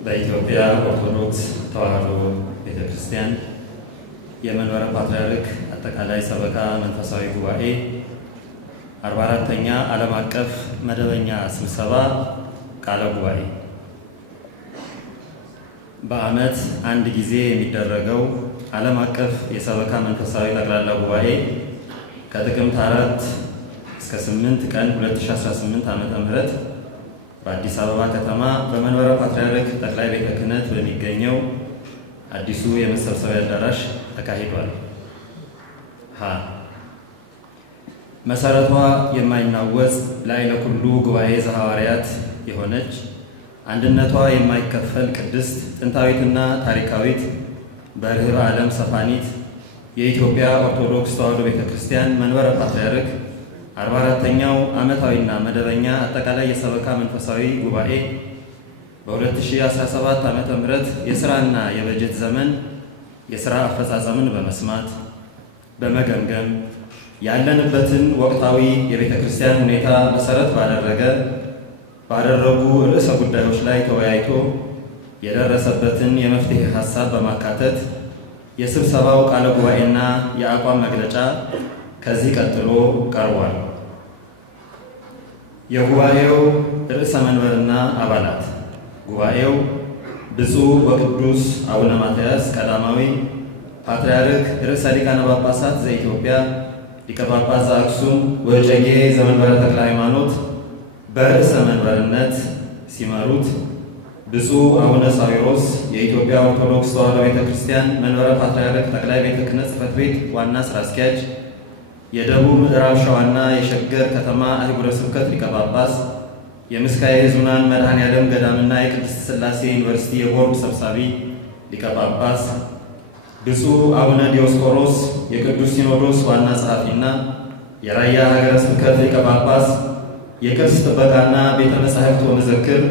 በኢትዮጵያ ኦርቶዶክስ ተዋሕዶ ቤተክርስቲያን የመንበረ ፓትርያርክ አጠቃላይ ሰበካ መንፈሳዊ ጉባኤ 44ኛ ዓለም አቀፍ መደበኛ ስብሰባ ቃለ ጉባኤ በዓመት አንድ ጊዜ የሚደረገው ዓለም አቀፍ የሰበካ መንፈሳዊ ጠቅላላ ጉባኤ ከጥቅምት 4 እስከ 8 ቀን 2018 ዓ.ም በአዲስ አበባ ከተማ በመንበረ ፓትርያርክ ጠቅላይ ቤተ ክህነት በሚገኘው አዲሱ የመሰብሰቢያ አዳራሽ ተካሂዷል። መሰረቷ የማይናወጽ ላዕለ ኩሉ ጉባኤ ዘሐዋርያት የሆነች አንድነቷ የማይከፈል ቅድስት ጥንታዊትና ታሪካዊት በርኅበ ዓለም ሰፋኒት የኢትዮጵያ ኦርቶዶክስ ተዋሕዶ ቤተክርስቲያን መንበረ ፓትርያርክ 44ኛው ዓመታዊና መደበኛ አጠቃላይ የሰበካ መንፈሳዊ ጉባኤ በ2017 ዓ.ም የሥራና የበጀት ዘመን የሥራ አፈጻጸምን በመስማት በመገምገም ያለንበትን ወቅታዊ የቤተ ክርስቲያን ሁኔታ መሰረት ባደረጉ ርዕሰ ጉዳዮች ላይ ተወያይቶ የደረሰበትን የመፍትሄ ሐሳብ በማካተት የስብሰባው ቃለ ጉባኤና የአቋም መግለጫ ከዚህ ቀጥሎ ቀርቧል። የጉባኤው ርዕሰ መንበርና አባላት ጉባኤው ብፁዕ ወቅዱስ አቡነ ማትያስ ቀዳማዊ ፓትርያርክ ርዕሰ ሊቃነ ጳጳሳት ዘኢትዮጵያ ሊቀ ጳጳስ ዘአክሱም ወዕጨጌ ዘመንበረ ተክለ ሃይማኖት በርዕሰ መንበርነት ሲመሩት፣ ብፁዕ አቡነ ሳዊሮስ የኢትዮጵያ ኦርቶዶክስ ተዋሕዶ ቤተክርስቲያን መንበረ ፓትርያርክ ጠቅላይ ቤተ ክህነት ጽሕፈት ቤት ዋና ሥራ አስኪያጅ፣ የደቡብ ምዕራብ ሸዋና የሸገር ከተማ አህጉረ ስብከት ሊቀ ጳጳስ፣ የምስካየ ኅዙናን መድኃኔዓለም ገዳምና የቅድስት ሥላሴ ዩኒቨርሲቲ የቦርድ ሰብሳቢ ሊቀ ጳጳስ፣ ብፁዕ አቡነ ዲዮስቆሮስ የቅዱስ ሲኖዶስ ዋና ጸሐፊና የራያ ሀገረ ስብከት ሊቀ ጳጳስ፣ የቅርስ ጥበቃና ቤተ መጻሕፍት ወመዘክር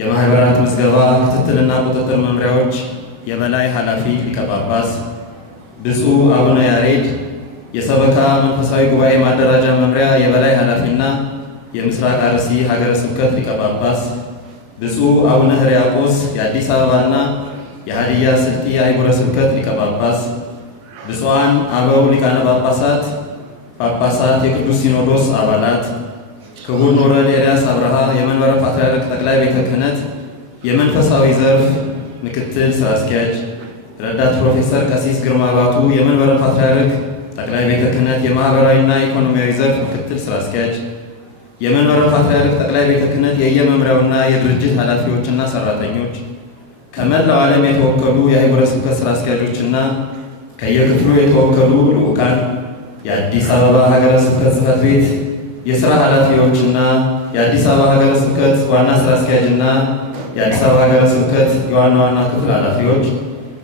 የማኅበራት ምዝገባ ክትትልና ቁጥጥር መምሪያዎች የበላይ ኃላፊ ሊቀ ጳጳስ፣ ብፁዕ አቡነ ያሬድ የሰበካ መንፈሳዊ ጉባኤ ማደራጃ መምሪያ የበላይ ኃላፊና የምስራቅ አርሲ ሀገረ ስብከት ሊቀ ጳጳስ፣ ብፁዕ አቡነ ሕርያቆስ የአዲስ አበባና የሀዲያ ስልጢ አህጉረ ስብከት ሊቀ ጳጳስ፣ ብፁዓን አበው ሊቃነ ጳጳሳት የቅዱስ ሲኖዶስ አባላት፣ ክቡር ኖረድ ኤልያስ አብርሃ የመንበረ ፓትርያርክ ጠቅላይ ቤተ ክህነት የመንፈሳዊ ዘርፍ ምክትል ሥራ አስኪያጅ፣ ረዳት ፕሮፌሰር ቀሲስ ግርማ ባቱ የመንበረ ፓትርያርክ ጠቅላይ ቤተ ክህነት የማኅበራዊና ኢኮኖሚያዊ ዘርፍ ምክትል ሥራ አስኪያጅ፣ የመንበረ ፓትርያርክ ጠቅላይ ቤተ ክህነት የየመምሪያውና የድርጅት ኃላፊዎችና ሠራተኞች፣ ከመላው ዓለም የተወከሉ የአህጉረ ስብከት ሥራ አስኪያጆችና ከየክፍሉ የተወከሉ ልዑካን፣ የአዲስ አበባ ሀገረ ስብከት ጽሕፈት ቤት የሥራ ኃላፊዎችና የአዲስ አበባ ሀገረ ስብከት ዋና ሥራ አስኪያጅና የአዲስ አበባ ሀገረ ስብከት የዋና ክፍል ኃላፊዎች፣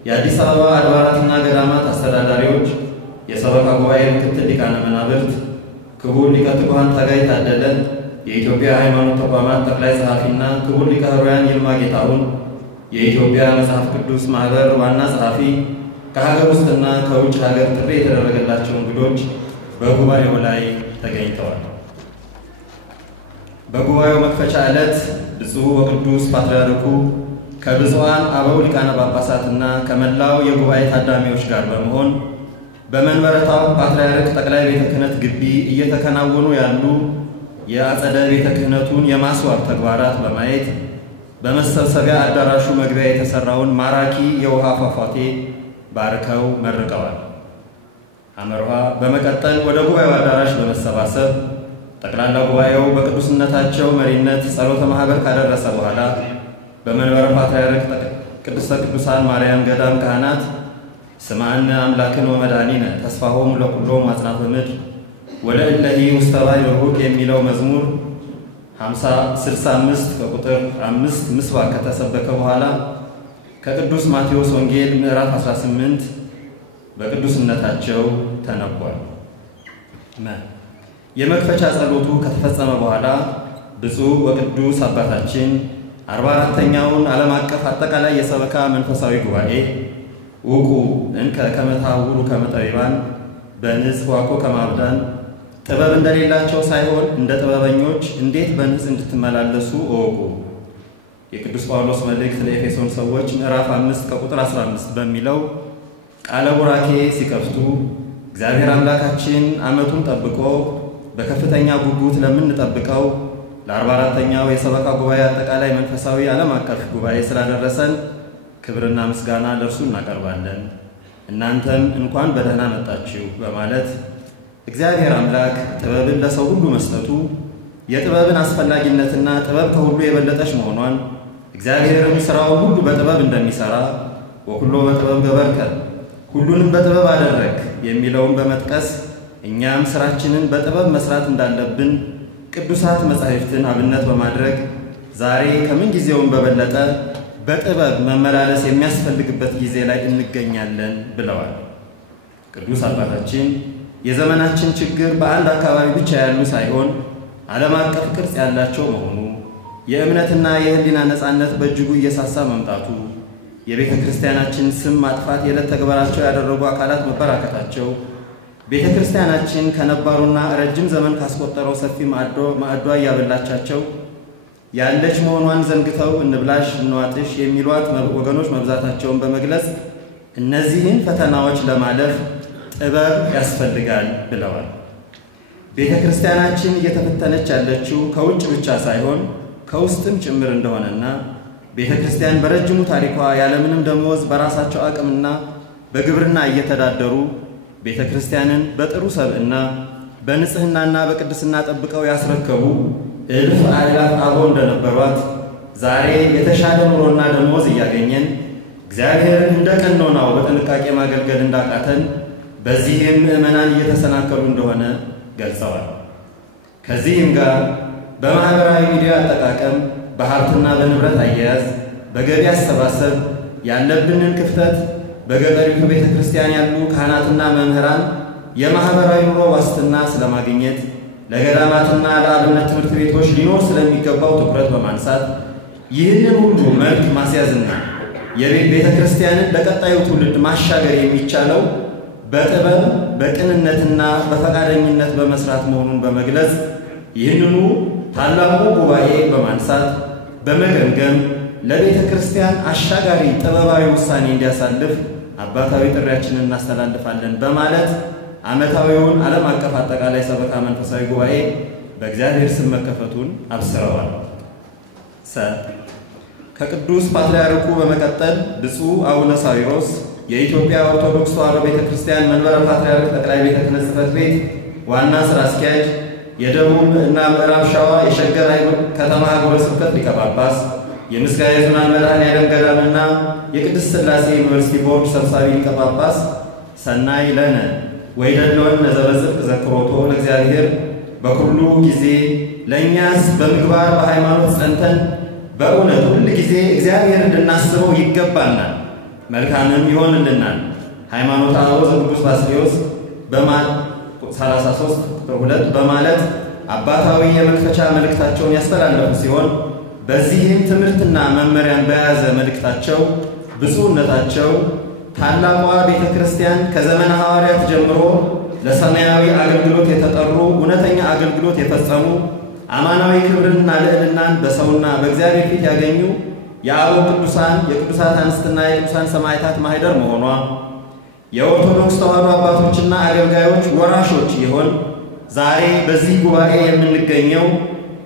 የአዲስ አበባ አድባራትና ገዳማት አስተዳዳሪዎች፣ የሰበካ ጉባኤ ምክትል ሊቃነ መናብርት፣ ክቡር ሊቀ ትጉሃን ታጋይ ታደለ የኢትዮጵያ ሃይማኖት ተቋማት ጠቅላይ ጸሐፊና ክቡር ሊቀ ኅሩያን ይልማ ጌታሁን የኢትዮጵያ መጽሐፍ ቅዱስ ማኅበር ዋና ጸሐፊ፣ ከሀገር ውስጥና ከውጭ ሀገር ጥሪ የተደረገላቸው እንግዶች በጉባኤው ላይ ተገኝተዋል። በጉባኤው መክፈቻ ዕለት ብፁዕ ወቅዱስ ፓትርያርኩ ከብፁዓን አበው ሊቃነ ጳጳሳትና ከመላው የጉባኤ ታዳሚዎች ጋር በመሆን በመንበረ ፓትርያርክ ጠቅላይ ቤተ ክህነት ግቢ እየተከናወኑ ያሉ የአጸደ ቤተ ክህነቱን የማስዋብ ተግባራት በማየት በመሰብሰቢያ አዳራሹ መግቢያ የተሰራውን ማራኪ የውሃ ፏፏቴ ባርከው መርቀዋል። አመርሃ በመቀጠል ወደ ጉባኤው አዳራሽ በመሰባሰብ ጠቅላላ ጉባኤው በቅዱስነታቸው መሪነት ጸሎተ ማኅበር ካደረሰ በኋላ በመንበረ ፓትርያርክ ቅድስተ ቅዱሳን ማርያም ገዳም ካህናት ስምዐነ አምላክን ወመድኃኒነ ተስፋሆሙ ለኵሎሙ አጽናፈ ምድር ወለእለሂ ውስተ ባሕር ርሑቅ የሚለው መዝሙር 65 ከቁጥር 5 ምስባክ ከተሰበከ በኋላ ከቅዱስ ማቴዎስ ወንጌል ምዕራፍ 18 በቅዱስነታቸው ተነቧል። የመክፈቻ ጸሎቱ ከተፈጸመ በኋላ ብፁዕ ወቅዱስ አባታችን 44ኛውን ዓለም አቀፍ አጠቃላይ የሰበካ መንፈሳዊ ጉባኤ ውቁ እንከ ከመ ታውሩ ከመ ጠቢባን በንጽሕ ዋኮ ከመ አብዳን ጥበብ እንደሌላቸው ሳይሆን እንደ ጥበበኞች እንዴት በንጽሕ እንድትመላለሱ እወቁ የቅዱስ ጳውሎስ መልእክት ለኤፌሶን ሰዎች ምዕራፍ 5 ከቁጥር 15 በሚለው ቃለ ቡራኬ ሲከፍቱ እግዚአብሔር አምላካችን ዓመቱን ጠብቆ በከፍተኛ ጉጉት ለምንጠብቀው ለ44ኛው የሰበካ ጉባኤ አጠቃላይ መንፈሳዊ ዓለም አቀፍ ጉባኤ ስላደረሰን ክብርና ምስጋና ለእርሱ እናቀርባለን። እናንተም እንኳን በደህና መጣችሁ በማለት እግዚአብሔር አምላክ ጥበብን ለሰው ሁሉ መስጠቱ የጥበብን አስፈላጊነትና ጥበብ ከሁሉ የበለጠች መሆኗን እግዚአብሔርም ሥራውን ሁሉ በጥበብ እንደሚሰራ ወኩሎ በጥበብ ገበርከ ሁሉንም በጥበብ አደረግ የሚለውን በመጥቀስ እኛም ሥራችንን በጥበብ መስራት እንዳለብን ቅዱሳት መጻሕፍትን አብነት በማድረግ ዛሬ ከምን ጊዜውም በበለጠ በጥበብ መመላለስ የሚያስፈልግበት ጊዜ ላይ እንገኛለን ብለዋል። ቅዱስ አባታችን የዘመናችን ችግር በአንድ አካባቢ ብቻ ያሉ ሳይሆን ዓለም አቀፍ ቅርጽ ያላቸው መሆኑ፣ የእምነትና የሕሊና ነፃነት በእጅጉ እየሳሳ መምጣቱ፣ የቤተ ክርስቲያናችን ስም ማጥፋት የዕለት ተግባራቸው ያደረጉ አካላት መበራከታቸው፣ ቤተ ክርስቲያናችን ከነባሩና ረጅም ዘመን ካስቆጠረው ሰፊ ማዕዷ እያበላቻቸው ያለች መሆኗን ዘንግተው እንብላሽ እንዋጥሽ የሚሏት ወገኖች መብዛታቸውን በመግለጽ እነዚህን ፈተናዎች ለማለፍ ጥበብ ያስፈልጋል ብለዋል። ቤተ ክርስቲያናችን እየተፈተነች ያለችው ከውጭ ብቻ ሳይሆን ከውስጥም ጭምር እንደሆነና ቤተ ክርስቲያን በረጅሙ ታሪኳ ያለምንም ደመወዝ በራሳቸው አቅምና በግብርና እየተዳደሩ ቤተ ክርስቲያንን በጥሩ ሰብዕና በንጽህናና በቅድስና ጠብቀው ያስረከቡ እልፍ አእላፍ አበው እንደነበሯት ዛሬ የተሻለ ኑሮና ደመወዝ እያገኘን እግዚአብሔርን እንደ ቀኖናው በጥንቃቄ ማገልገል እንዳቃተን በዚህም ምዕመናን እየተሰናከሉ እንደሆነ ገልጸዋል። ከዚህም ጋር በማህበራዊ ሚዲያ አጠቃቀም፣ በሀብትና በንብረት አያያዝ፣ በገቢ አሰባሰብ ያለብንን ክፍተት በገጠሪቱ ቤተ ክርስቲያን ያሉ ካህናትና መምህራን የማህበራዊ ኑሮ ዋስትና ስለማግኘት ለገዳማትና ለአብነት ትምህርት ቤቶች ሊኖር ስለሚገባው ትኩረት በማንሳት ይህንን ሁሉ መልክ ማስያዝና የቤተ ክርስቲያንን ለቀጣዩ ትውልድ ማሻገር የሚቻለው በጥበብ በቅንነትና በፈቃደኝነት በመስራት መሆኑን በመግለጽ ይህንኑ ታላቁ ጉባኤ በማንሳት በመገምገም ለቤተ ክርስቲያን አሻጋሪ ጥበባዊ ውሳኔ እንዲያሳልፍ አባታዊ ጥሪያችንን እናስተላልፋለን በማለት ዓመታዊውን ዓለም አቀፍ አጠቃላይ ሰበካ መንፈሳዊ ጉባኤ በእግዚአብሔር ስም መከፈቱን አብስረዋል። ከቅዱስ ፓትርያርኩ በመቀጠል ብፁዕ አቡነ ሳዊሮስ የኢትዮጵያ ኦርቶዶክስ ተዋሕዶ ቤተክርስቲያን መንበረ ፓትርያርክ ጠቅላይ ቤተ ክህነት ጽሕፈት ቤት ዋና ሥራ አስኪያጅ፣ የደቡብ እና ምዕራብ ሸዋ የሸገር ከተማ ሀገረ ስብከት ሊቀ ጳጳስ፣ የምስጋየ ኅዙናን መድኃኔዓለም ገዳምና የቅድስት ሥላሴ ዩኒቨርሲቲ ቦርድ ሰብሳቢ ሊቀ ጳጳስ ሰናይ ለነ ወይደለወነ ዘበጽድቅ ዘክሮቶ ለእግዚአብሔር በኩሉ ጊዜ ለእኛስ በምግባር በሃይማኖት ጸንተን በእውነት ሁል ጊዜ እግዚአብሔር እንድናስበው ይገባናል፣ መልካምም ይሆንልናል። ሃይማኖተ አበው ዘቅዱስ ባስልዮስ 33:2 በማለት አባታዊ የመክፈቻ መልእክታቸውን ያስተላለፉ ሲሆን በዚህም ትምህርትና መመሪያን በያዘ መልእክታቸው ብፁዕነታቸው ታላቋ ቤተ ክርስቲያን ከዘመነ ሐዋርያት ጀምሮ ለሰማያዊ አገልግሎት የተጠሩ እውነተኛ አገልግሎት የፈጸሙ አማናዊ ክብርንና ልዕልናን በሰውና በእግዚአብሔር ፊት ያገኙ የአበው ቅዱሳን የቅዱሳት አንስትና የቅዱሳን ሰማዕታት ማኅደር መሆኗ የኦርቶዶክስ ተዋሕዶ አባቶችና አገልጋዮች ወራሾች ይሆን ዛሬ በዚህ ጉባኤ የምንገኘው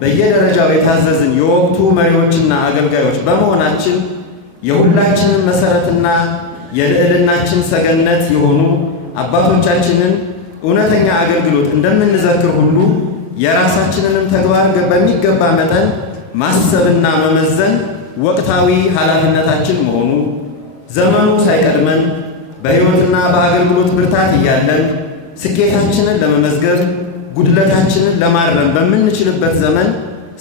በየደረጃው የታዘዝን የወቅቱ መሪዎችና አገልጋዮች በመሆናችን የሁላችንም መሰረትና የልዕልናችን ሰገነት የሆኑ አባቶቻችንን እውነተኛ አገልግሎት እንደምንዘክር ሁሉ የራሳችንንም ተግባር በሚገባ መጠን ማሰብና መመዘን ወቅታዊ ኃላፊነታችን መሆኑ ዘመኑ ሳይቀድመን በሕይወትና በአገልግሎት ብርታት እያለን ስኬታችንን ለመመዝገብ ጉድለታችንን ለማረም በምንችልበት ዘመን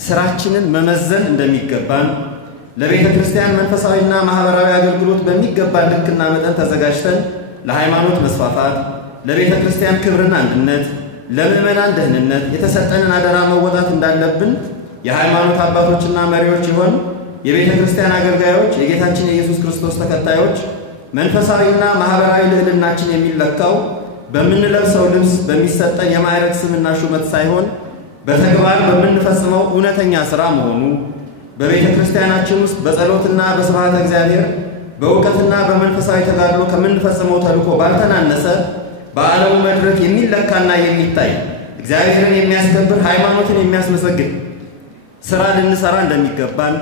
ስራችንን መመዘን እንደሚገባን ለቤተ ክርስቲያን መንፈሳዊና ማህበራዊ አገልግሎት በሚገባ ልክና መጠን ተዘጋጅተን ለሃይማኖት መስፋፋት፣ ለቤተ ክርስቲያን ክብርና አንድነት፣ ለምዕመናን ደህንነት የተሰጠንን አደራ መወጣት እንዳለብን የሃይማኖት አባቶችና መሪዎች ይሆን የቤተ ክርስቲያን አገልጋዮች፣ የጌታችን የኢየሱስ ክርስቶስ ተከታዮች መንፈሳዊና ማህበራዊ ልዕልናችን የሚለካው በምንለብሰው ልብስ በሚሰጠን የማዕረግ ስምና ሹመት ሳይሆን በተግባር በምንፈጽመው እውነተኛ ሥራ መሆኑ በቤተ ክርስቲያናችን ውስጥ በጸሎትና በስብሐተ እግዚአብሔር በእውቀትና በመንፈሳዊ ተጋድሎ ከምንፈጽመው ተልእኮ ባልተናነሰ በዓለሙ መድረክ የሚለካና የሚታይ እግዚአብሔርን የሚያስከብር ሃይማኖትን የሚያስመሰግን ሥራ ልንሰራ እንደሚገባን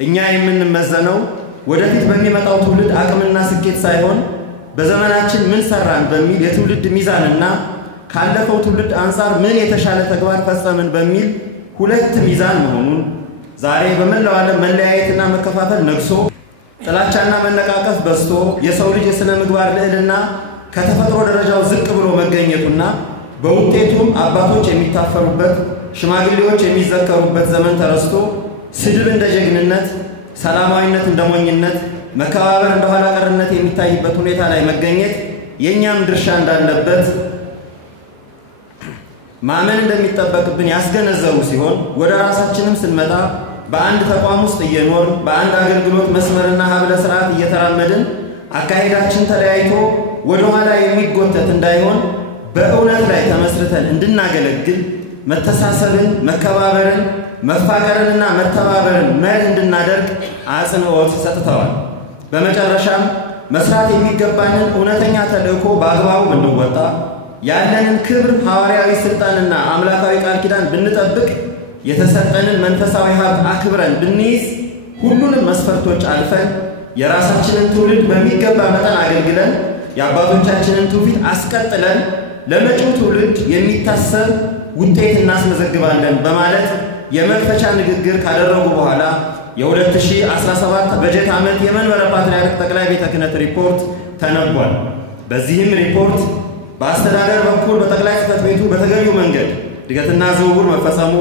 እኛ የምንመዘነው ወደፊት በሚመጣው ትውልድ አቅምና ስኬት ሳይሆን በዘመናችን ምን ሰራን በሚል የትውልድ ሚዛንና ካለፈው ትውልድ አንፃር ምን የተሻለ ተግባር ፈጸምን በሚል ሁለት ሚዛን መሆኑን ዛሬ በመላው ዓለም መለያየትና መከፋፈል ነግሶ ጥላቻና መነቃቀፍ በዝቶ የሰው ልጅ የሥነ ምግባር ልዕልና ከተፈጥሮ ደረጃው ዝቅ ብሎ መገኘቱና በውጤቱም አባቶች የሚታፈሩበት ሽማግሌዎች የሚዘከሩበት ዘመን ተረስቶ ስድብ እንደ ጀግንነት፣ ሰላማዊነት እንደ ሞኝነት፣ መከባበር እንደ ኋላ ቀርነት የሚታይበት ሁኔታ ላይ መገኘት የኛም ድርሻ እንዳለበት ማመን እንደሚጠበቅብን ያስገነዘቡ ሲሆን ወደ ራሳችንም ስንመጣ በአንድ ተቋም ውስጥ እየኖርን በአንድ አገልግሎት መስመርና ሀብለ ስርዓት እየተራመድን አካሄዳችን ተለያይቶ ወደ ኋላ የሚጎተት እንዳይሆን በእውነት ላይ ተመስርተን እንድናገለግል መተሳሰብን፣ መከባበርን፣ መፋቀርንና መተባበርን መርህ እንድናደርግ አጽንዖት ሰጥተዋል። በመጨረሻም መስራት የሚገባንን እውነተኛ ተልእኮ በአግባቡ ብንወጣ ያለንን ክብር፣ ሐዋርያዊ ስልጣንና አምላካዊ ቃል ኪዳን ብንጠብቅ የተሰጠንን መንፈሳዊ ሀብት አክብረን ብንይዝ ሁሉንም መስፈርቶች አልፈን የራሳችንን ትውልድ በሚገባ መጠን አገልግለን የአባቶቻችንን ትውፊት አስቀጥለን ለመጪው ትውልድ የሚታሰብ ውጤት እናስመዘግባለን በማለት የመክፈቻ ንግግር ካደረጉ በኋላ የ2017 በጀት ዓመት የመንበረ ፓትርያርክ ጠቅላይ ቤተ ክህነት ሪፖርት ተነቧል። በዚህም ሪፖርት በአስተዳደር በኩል በጠቅላይ ጽሕፈት ቤቱ በተገቢው መንገድ እድገትና ዝውውር መፈጸሙ፣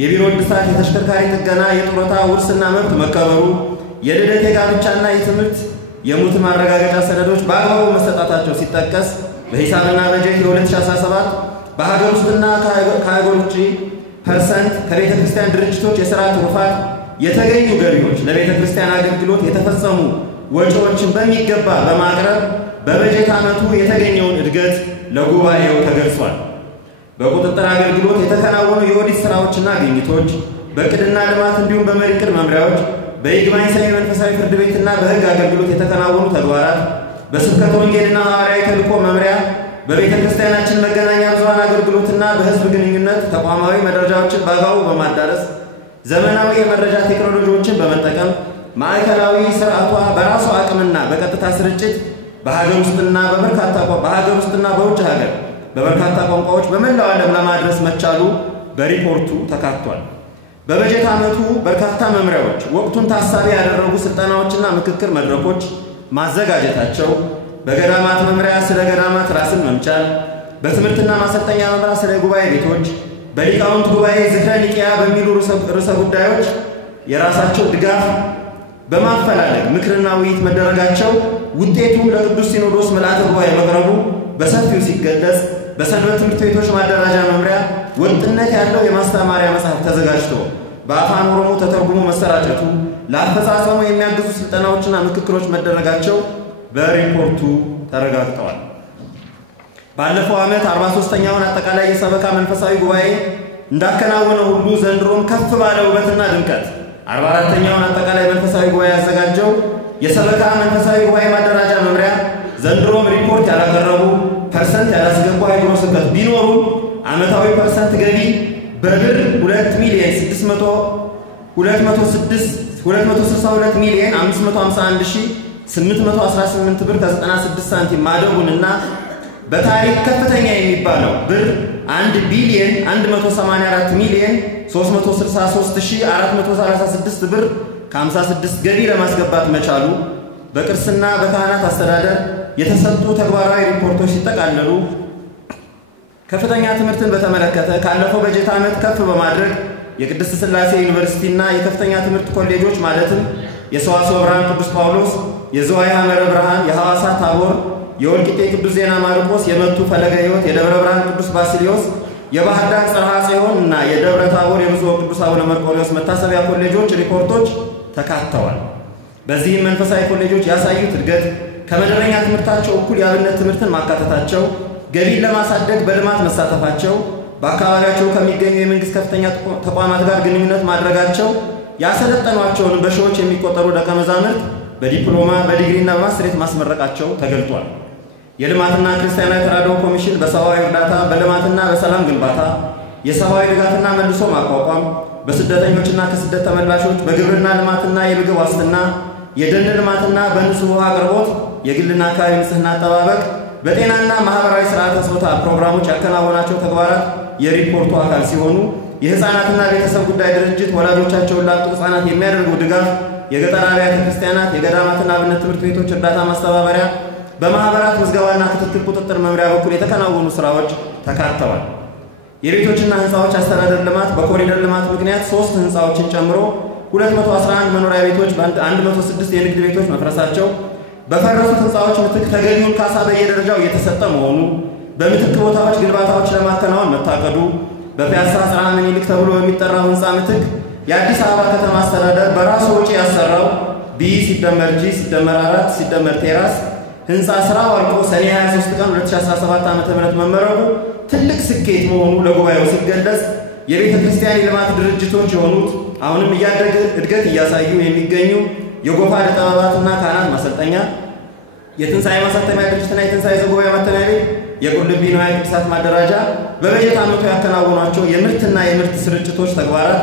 የቢሮ እድሳት፣ የተሽከርካሪ ጥገና፣ የጡረታ ውርስና መብት መከበሩ፣ የልደት፣ የጋብቻና የትምህርት የሙት ማረጋገጫ ሰነዶች በአግባቡ መሰጣታቸው ሲጠቀስ በሂሳብና በጀት የ2017 በሀገር ውስጥና ከሀገር ውጭ ፐርሰንት ከቤተ ክርስቲያን ድርጅቶች የሥራ ትሩፋት የተገኙ ገቢዎች ለቤተ ክርስቲያን አገልግሎት የተፈጸሙ ወጪዎችን በሚገባ በማቅረብ በበጀት ዓመቱ የተገኘውን እድገት ለጉባኤው ተገልጿል። በቁጥጥር አገልግሎት የተከናወኑ የኦዲት ሥራዎችና ግኝቶች በዕቅድና ልማት እንዲሁም በመሪ ዕቅድ መምሪያዎች በይግባኝ ሰሚ መንፈሳዊ ፍርድ ቤትና በሕግ አገልግሎት የተከናወኑ ተግባራት በስብከተ ወንጌልና ሐዋርያዊ ተልእኮ መምሪያ በቤተ ክርስቲያናችን መገናኛ ብዙኃን አገልግሎትና በሕዝብ ግንኙነት ተቋማዊ መረጃዎችን በአግባቡ በማዳረስ ዘመናዊ የመረጃ ቴክኖሎጂዎችን በመጠቀም ማዕከላዊ ስርዓቷ በራሷ አቅምና በቀጥታ ስርጭት በሀገር ውስጥና በውጭ ሀገር በበርካታ ቋንቋዎች በመላው ዓለም ለማድረስ መቻሉ በሪፖርቱ ተካቷል። በበጀት ዓመቱ በርካታ መምሪያዎች ወቅቱን ታሳቢ ያደረጉ ስልጠናዎችና ምክክር መድረኮች ማዘጋጀታቸው፣ በገዳማት መምሪያ ስለ ገዳማት ራስን መምቻል፣ በትምህርትና ማሰልጠኛ መምሪያ ስለ ጉባኤ ቤቶች፣ በሊቃውንት ጉባኤ ዝክረ ኒቅያ በሚሉ ርዕሰ ጉዳዮች የራሳቸው ድጋፍ በማፈላለግ ምክርና ውይይት መደረጋቸው ውጤቱም ለቅዱስ ሲኖዶስ ምልዓተ ጉባኤ መቅረቡ በሰፊው ሲገለጽ፣ በሰንበት ትምህርት ቤቶች ማደራጃ መምሪያ ወጥነት ያለው የማስተማሪያ መጽሐፍ ተዘጋጅቶ በአፋን ኦሮሞ ተተርጉሞ መሰራጨቱ፣ ለአፈጻጸሙ የሚያግዙ ስልጠናዎችና ምክክሮች መደረጋቸው በሪፖርቱ ተረጋግጠዋል። ባለፈው ዓመት 43ኛውን አጠቃላይ የሰበካ መንፈሳዊ ጉባኤ እንዳከናወነ ሁሉ ዘንድሮም ከፍ ባለ ውበትና ድምቀት 44ኛውን አጠቃላይ መንፈሳዊ ጉባኤ ያዘጋጀው የሰበካ መንፈሳዊ ጉባኤ ማደራጃ መምሪያ ዘንድሮም ሪፖርት ያላቀረቡ ፐርሰንት ያላስገቡ ሀገረ ስብከት ቢኖሩ ዓመታዊ ፐርሰንት ገቢ በብር 2,262,551,818 ብር ከ96 ሳንቲም ማደጉንና በታሪክ ከፍተኛ የሚባለው ብር 1,184,363,436 ብር ከ56 ገቢ ለማስገባት መቻሉ በቅርስና በካህናት አስተዳደር የተሰጡ ተግባራዊ ሪፖርቶች ሲጠቃለሉ ከፍተኛ ትምህርትን በተመለከተ ካለፈው በጀት ዓመት ከፍ በማድረግ የቅድስት ሥላሴ ዩኒቨርሲቲና የከፍተኛ ትምህርት ኮሌጆች ማለትም የሰዋስወ ብርሃን ቅዱስ ጳውሎስ፣ የዝዋይ ሐመረ ብርሃን፣ የሐዋሳ ታቦር፣ የወልቂጤ ቅዱስ ዜና ማርቆስ፣ የመቱ ፈለገ ሕይወት፣ የደብረ ብርሃን ቅዱስ ባስልዮስ፣ የባህር ዳር ጽርሐ ጽዮን እና የደብረ ታቦር የብፁዕ ቅዱስ አቡነ መርቆሬዎስ መታሰቢያ ኮሌጆች ሪፖርቶች ተካተዋል። በዚህም መንፈሳዊ ኮሌጆች ያሳዩት እድገት ከመደበኛ ትምህርታቸው እኩል የአብነት ትምህርትን ማካተታቸው፣ ገቢን ለማሳደግ በልማት መሳተፋቸው፣ በአካባቢያቸው ከሚገኙ የመንግስት ከፍተኛ ተቋማት ጋር ግንኙነት ማድረጋቸው፣ ያሰለጠኗቸውን በሺዎች የሚቆጠሩ ደቀ መዛሙርት በዲፕሎማ በዲግሪና በማስትሬት ማስመረቃቸው ተገልጧል። የልማትና ክርስቲያናዊ ተራድኦ ኮሚሽን በሰብአዊ እርዳታ፣ በልማትና በሰላም ግንባታ፣ የሰብአዊ ድጋፍና መልሶ ማቋቋም፣ በስደተኞችና ከስደት ተመላሾች፣ በግብርና ልማትና የምግብ ዋስትና፣ የደን ልማትና በንጹህ ውሃ አቅርቦት፣ የግልና አካባቢ ንጽህና አጠባበቅ፣ በጤናና ማህበራዊ ስርዓተ ጾታ ፕሮግራሞች ያከናወናቸው ተግባራት የሪፖርቱ አካል ሲሆኑ የህፃናትና ቤተሰብ ጉዳይ ድርጅት ወላጆቻቸውን ላጡ ህፃናት የሚያደርገው ድጋፍ፣ የገጠር አብያተ ክርስቲያናት፣ የገዳማትና አብነት ትምህርት ቤቶች እርዳታ ማስተባበሪያ፣ በማህበራት ምዝገባና ክትትል ቁጥጥር መምሪያ በኩል የተከናወኑ ስራዎች ተካተዋል። የቤቶችና ህንፃዎች አስተዳደር ልማት በኮሪደር ልማት ምክንያት 3 ህንፃዎችን ጨምሮ 211 መኖሪያ ቤቶች፣ 106 የንግድ ቤቶች መፍረሳቸው፣ በፈረሱት ህንፃዎች ምትክ ተገቢውን ካሳ በየደረጃው እየተሰጠ መሆኑ፣ በምትክ ቦታዎች ግንባታዎች ለማከናወን መታቀዱ፣ በፒያሳ ጽርሐ ምኒልክ ተብሎ በሚጠራው ህንፃ ምትክ የአዲስ አበባ ከተማ አስተዳደር በራሱ ወጪ ያሰራው B+G+4+- ቴራስ ህንፃ ስራው አልቆ ሰኔ 23 ቀን 2017 ዓ.ም መመረቁ ትልቅ ስኬት መሆኑ ለጉባኤው ሲገለጽ፣ የቤተ ክርስቲያን የልማት ድርጅቶች የሆኑት አሁንም እያደገ እድገት እያሳዩ የሚገኙ የጎፋ ጥበባትና ካህናት ማሰልጠኛ፣ የትንሣኤ ማሳተሚያ ድርጅትና የትንሣኤ ዘጉባኤ ማተሚያ ቤት፣ የቁልቢ ንዋየ ቅድሳት ማደራጃ በበጀት ዓመቱ ያከናወኗቸው የምርትና የምርት ስርጭቶች ተግባራት፣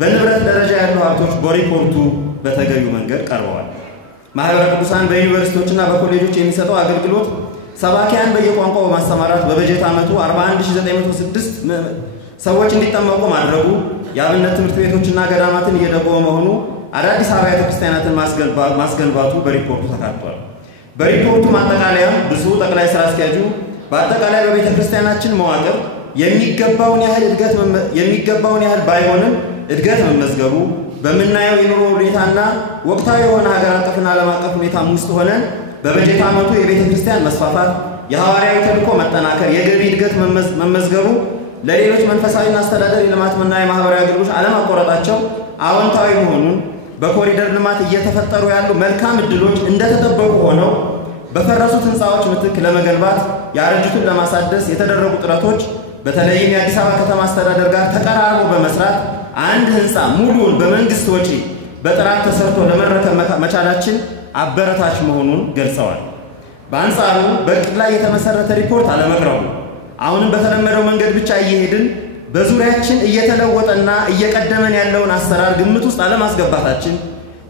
በንብረት ደረጃ ያሉ ሀብቶች በሪፖርቱ በተገቢው መንገድ ቀርበዋል። ማህበረ ቅዱሳን በዩኒቨርሲቲዎችና በኮሌጆች የሚሰጠው አገልግሎት ሰባኪያን በየቋንቋው በማስተማራት በበጀት ዓመቱ 41906 ሰዎች እንዲጠመቁ ማድረጉ፣ የአብነት ትምህርት ቤቶችና ገዳማትን እየደጎመ መሆኑ፣ አዳዲስ አብያተ ክርስቲያናትን ማስገንባቱ በሪፖርቱ ተካቷል። በሪፖርቱ ማጠቃለያም ብፁዕ ጠቅላይ ሥራ አስኪያጁ በአጠቃላይ በቤተ ክርስቲያናችን መዋቅር የሚገባውን ያህል ባይሆንም እድገት መመዝገቡ፣ በምናየው የኑሮ ሁኔታና ወቅታዊ የሆነ ሀገር አቀፍና ዓለም አቀፍ ሁኔታም ውስጥ ሆነን በበጀት ዓመቱ የቤተ ክርስቲያን መስፋፋት፣ የሐዋርያዊ ተልእኮ መጠናከር፣ የገቢ እድገት መመዝገቡ፣ ለሌሎች መንፈሳዊና አስተዳደር የልማትና የማህበራዊ አገልግሎቶች አለማቋረጣቸው አዎንታዊ መሆኑን፣ በኮሪደር ልማት እየተፈጠሩ ያሉ መልካም እድሎች እንደተጠበቁ ሆነው በፈረሱት ህንፃዎች ምትክ ለመገንባት ያረጁትን ለማሳደስ የተደረጉ ጥረቶች በተለይም የአዲስ አበባ ከተማ አስተዳደር ጋር ተቀራርቦ በመስራት አንድ ህንፃ ሙሉውን በመንግስት ወጪ በጥራት ተሰርቶ ለመረከብ መቻላችን አበረታች መሆኑን ገልጸዋል። በአንጻሩ በእቅድ ላይ የተመሰረተ ሪፖርት አለመቅረቡ፣ አሁንም በተለመደው መንገድ ብቻ እየሄድን በዙሪያችን እየተለወጠና እየቀደመን ያለውን አሰራር ግምት ውስጥ አለማስገባታችን፣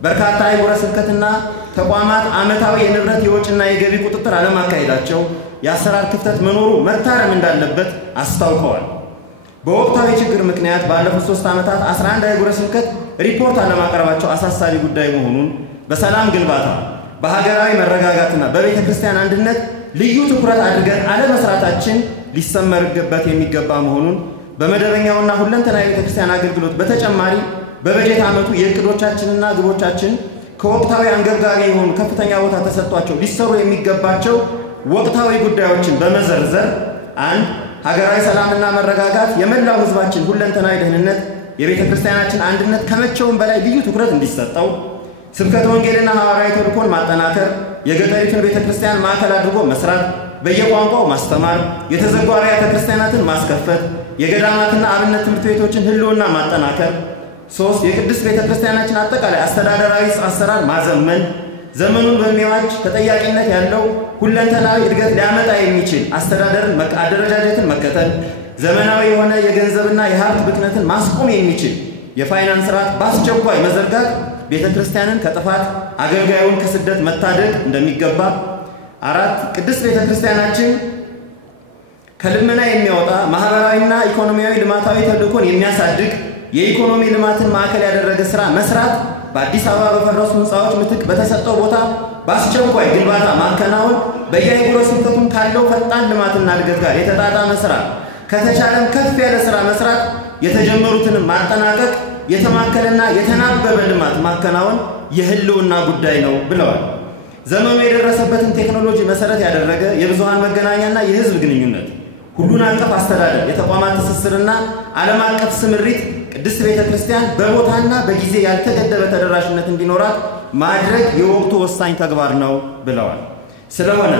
በርካታ የወረ ስብከትና ተቋማት ዓመታዊ የንብረት የወጭና የገቢ ቁጥጥር አለማካሄዳቸው የአሰራር ክፍተት መኖሩ መታረም እንዳለበት አስታውቀዋል። በወቅታዊ ችግር ምክንያት ባለፉት 3 ዓመታት 11 የሀገረ ስብከት ሪፖርት አለማቅረባቸው አሳሳቢ ጉዳይ መሆኑን፣ በሰላም ግንባታ በሀገራዊ መረጋጋትና በቤተ ክርስቲያን አንድነት ልዩ ትኩረት አድርገን አለመስራታችን ሊሰመርበት የሚገባ መሆኑን፣ በመደበኛውና ሁለንተናዊ ቤተ ክርስቲያን አገልግሎት በተጨማሪ በበጀት ዓመቱ የእቅዶቻችንና ግቦቻችን ከወቅታዊ አንገብጋቢ የሆኑ ከፍተኛ ቦታ ተሰጥቷቸው ሊሰሩ የሚገባቸው ወቅታዊ ጉዳዮችን በመዘርዘር 1. ሀገራዊ ሰላምና መረጋጋት፣ የመላው ህዝባችን ሁለንተናዊ ደህንነት፣ የቤተ ክርስቲያናችን አንድነት ከመቼውም በላይ ልዩ ትኩረት እንዲሰጠው፣ ስብከተ ወንጌልና ሐዋርያዊ ተልእኮን ማጠናከር፣ የገጠሪቱን ቤተ ክርስቲያን ማዕከል አድርጎ መስራት፣ በየቋንቋው ማስተማር፣ የተዘጉ አብያተ ክርስቲያናትን ማስከፈት፣ የገዳማትና አብነት ትምህርት ቤቶችን ህልውና ማጠናከር፣ 3. የቅድስት ቤተ ክርስቲያናችን አጠቃላይ አስተዳደራዊ አሰራር ማዘመን፣ ዘመኑን በሚዋጅ ተጠያቂነት ያለው ሁለንተናዊ እድገት ሊያመጣ የሚችል አደረጃጀትን መከተል፣ ዘመናዊ የሆነ የገንዘብና የሀብት ብክነትን ማስቆም የሚችል የፋይናንስ ስርዓት በአስቸኳይ መዘርጋት ቤተ ክርስቲያንን ከጥፋት አገልጋዩን ከስደት መታደግ እንደሚገባ፣ 4. ቅድስት ቤተ ክርስቲያናችን ከልመና የሚያወጣ ማህበራዊና ኢኮኖሚያዊ ልማታዊ ተልእኮን የሚያሳድግ የኢኮኖሚ ልማትን ማዕከል ያደረገ ስራ መስራት፣ በአዲስ አበባ በፈረሱ ህንፃዎች ምትክ በተሰጠው ቦታ በአስቸኳይ ግንባታ ማከናወን፣ በየአህጉረ ስብከቱም ካለው ፈጣን ልማትና እድገት ጋር የተጣጣመ ስራ ከተቻለም ከፍ ያለ ስራ መስራት፣ የተጀመሩትንም ማጠናቀቅ፣ የተማከለና የተናበበ ልማት ማከናወን የህልውና ጉዳይ ነው ብለዋል። ዘመኑ የደረሰበትን ቴክኖሎጂ መሰረት ያደረገ የብዙሃን መገናኛና የህዝብ ግንኙነት፣ ሁሉን አቀፍ አስተዳደር፣ የተቋማት ትስስርና ዓለም አቀፍ ስምሪት ቅድስት ቤተ ክርስቲያን በቦታና በጊዜ ያልተገደበ ተደራሽነት እንዲኖራት ማድረግ የወቅቱ ወሳኝ ተግባር ነው ብለዋል። ስለሆነ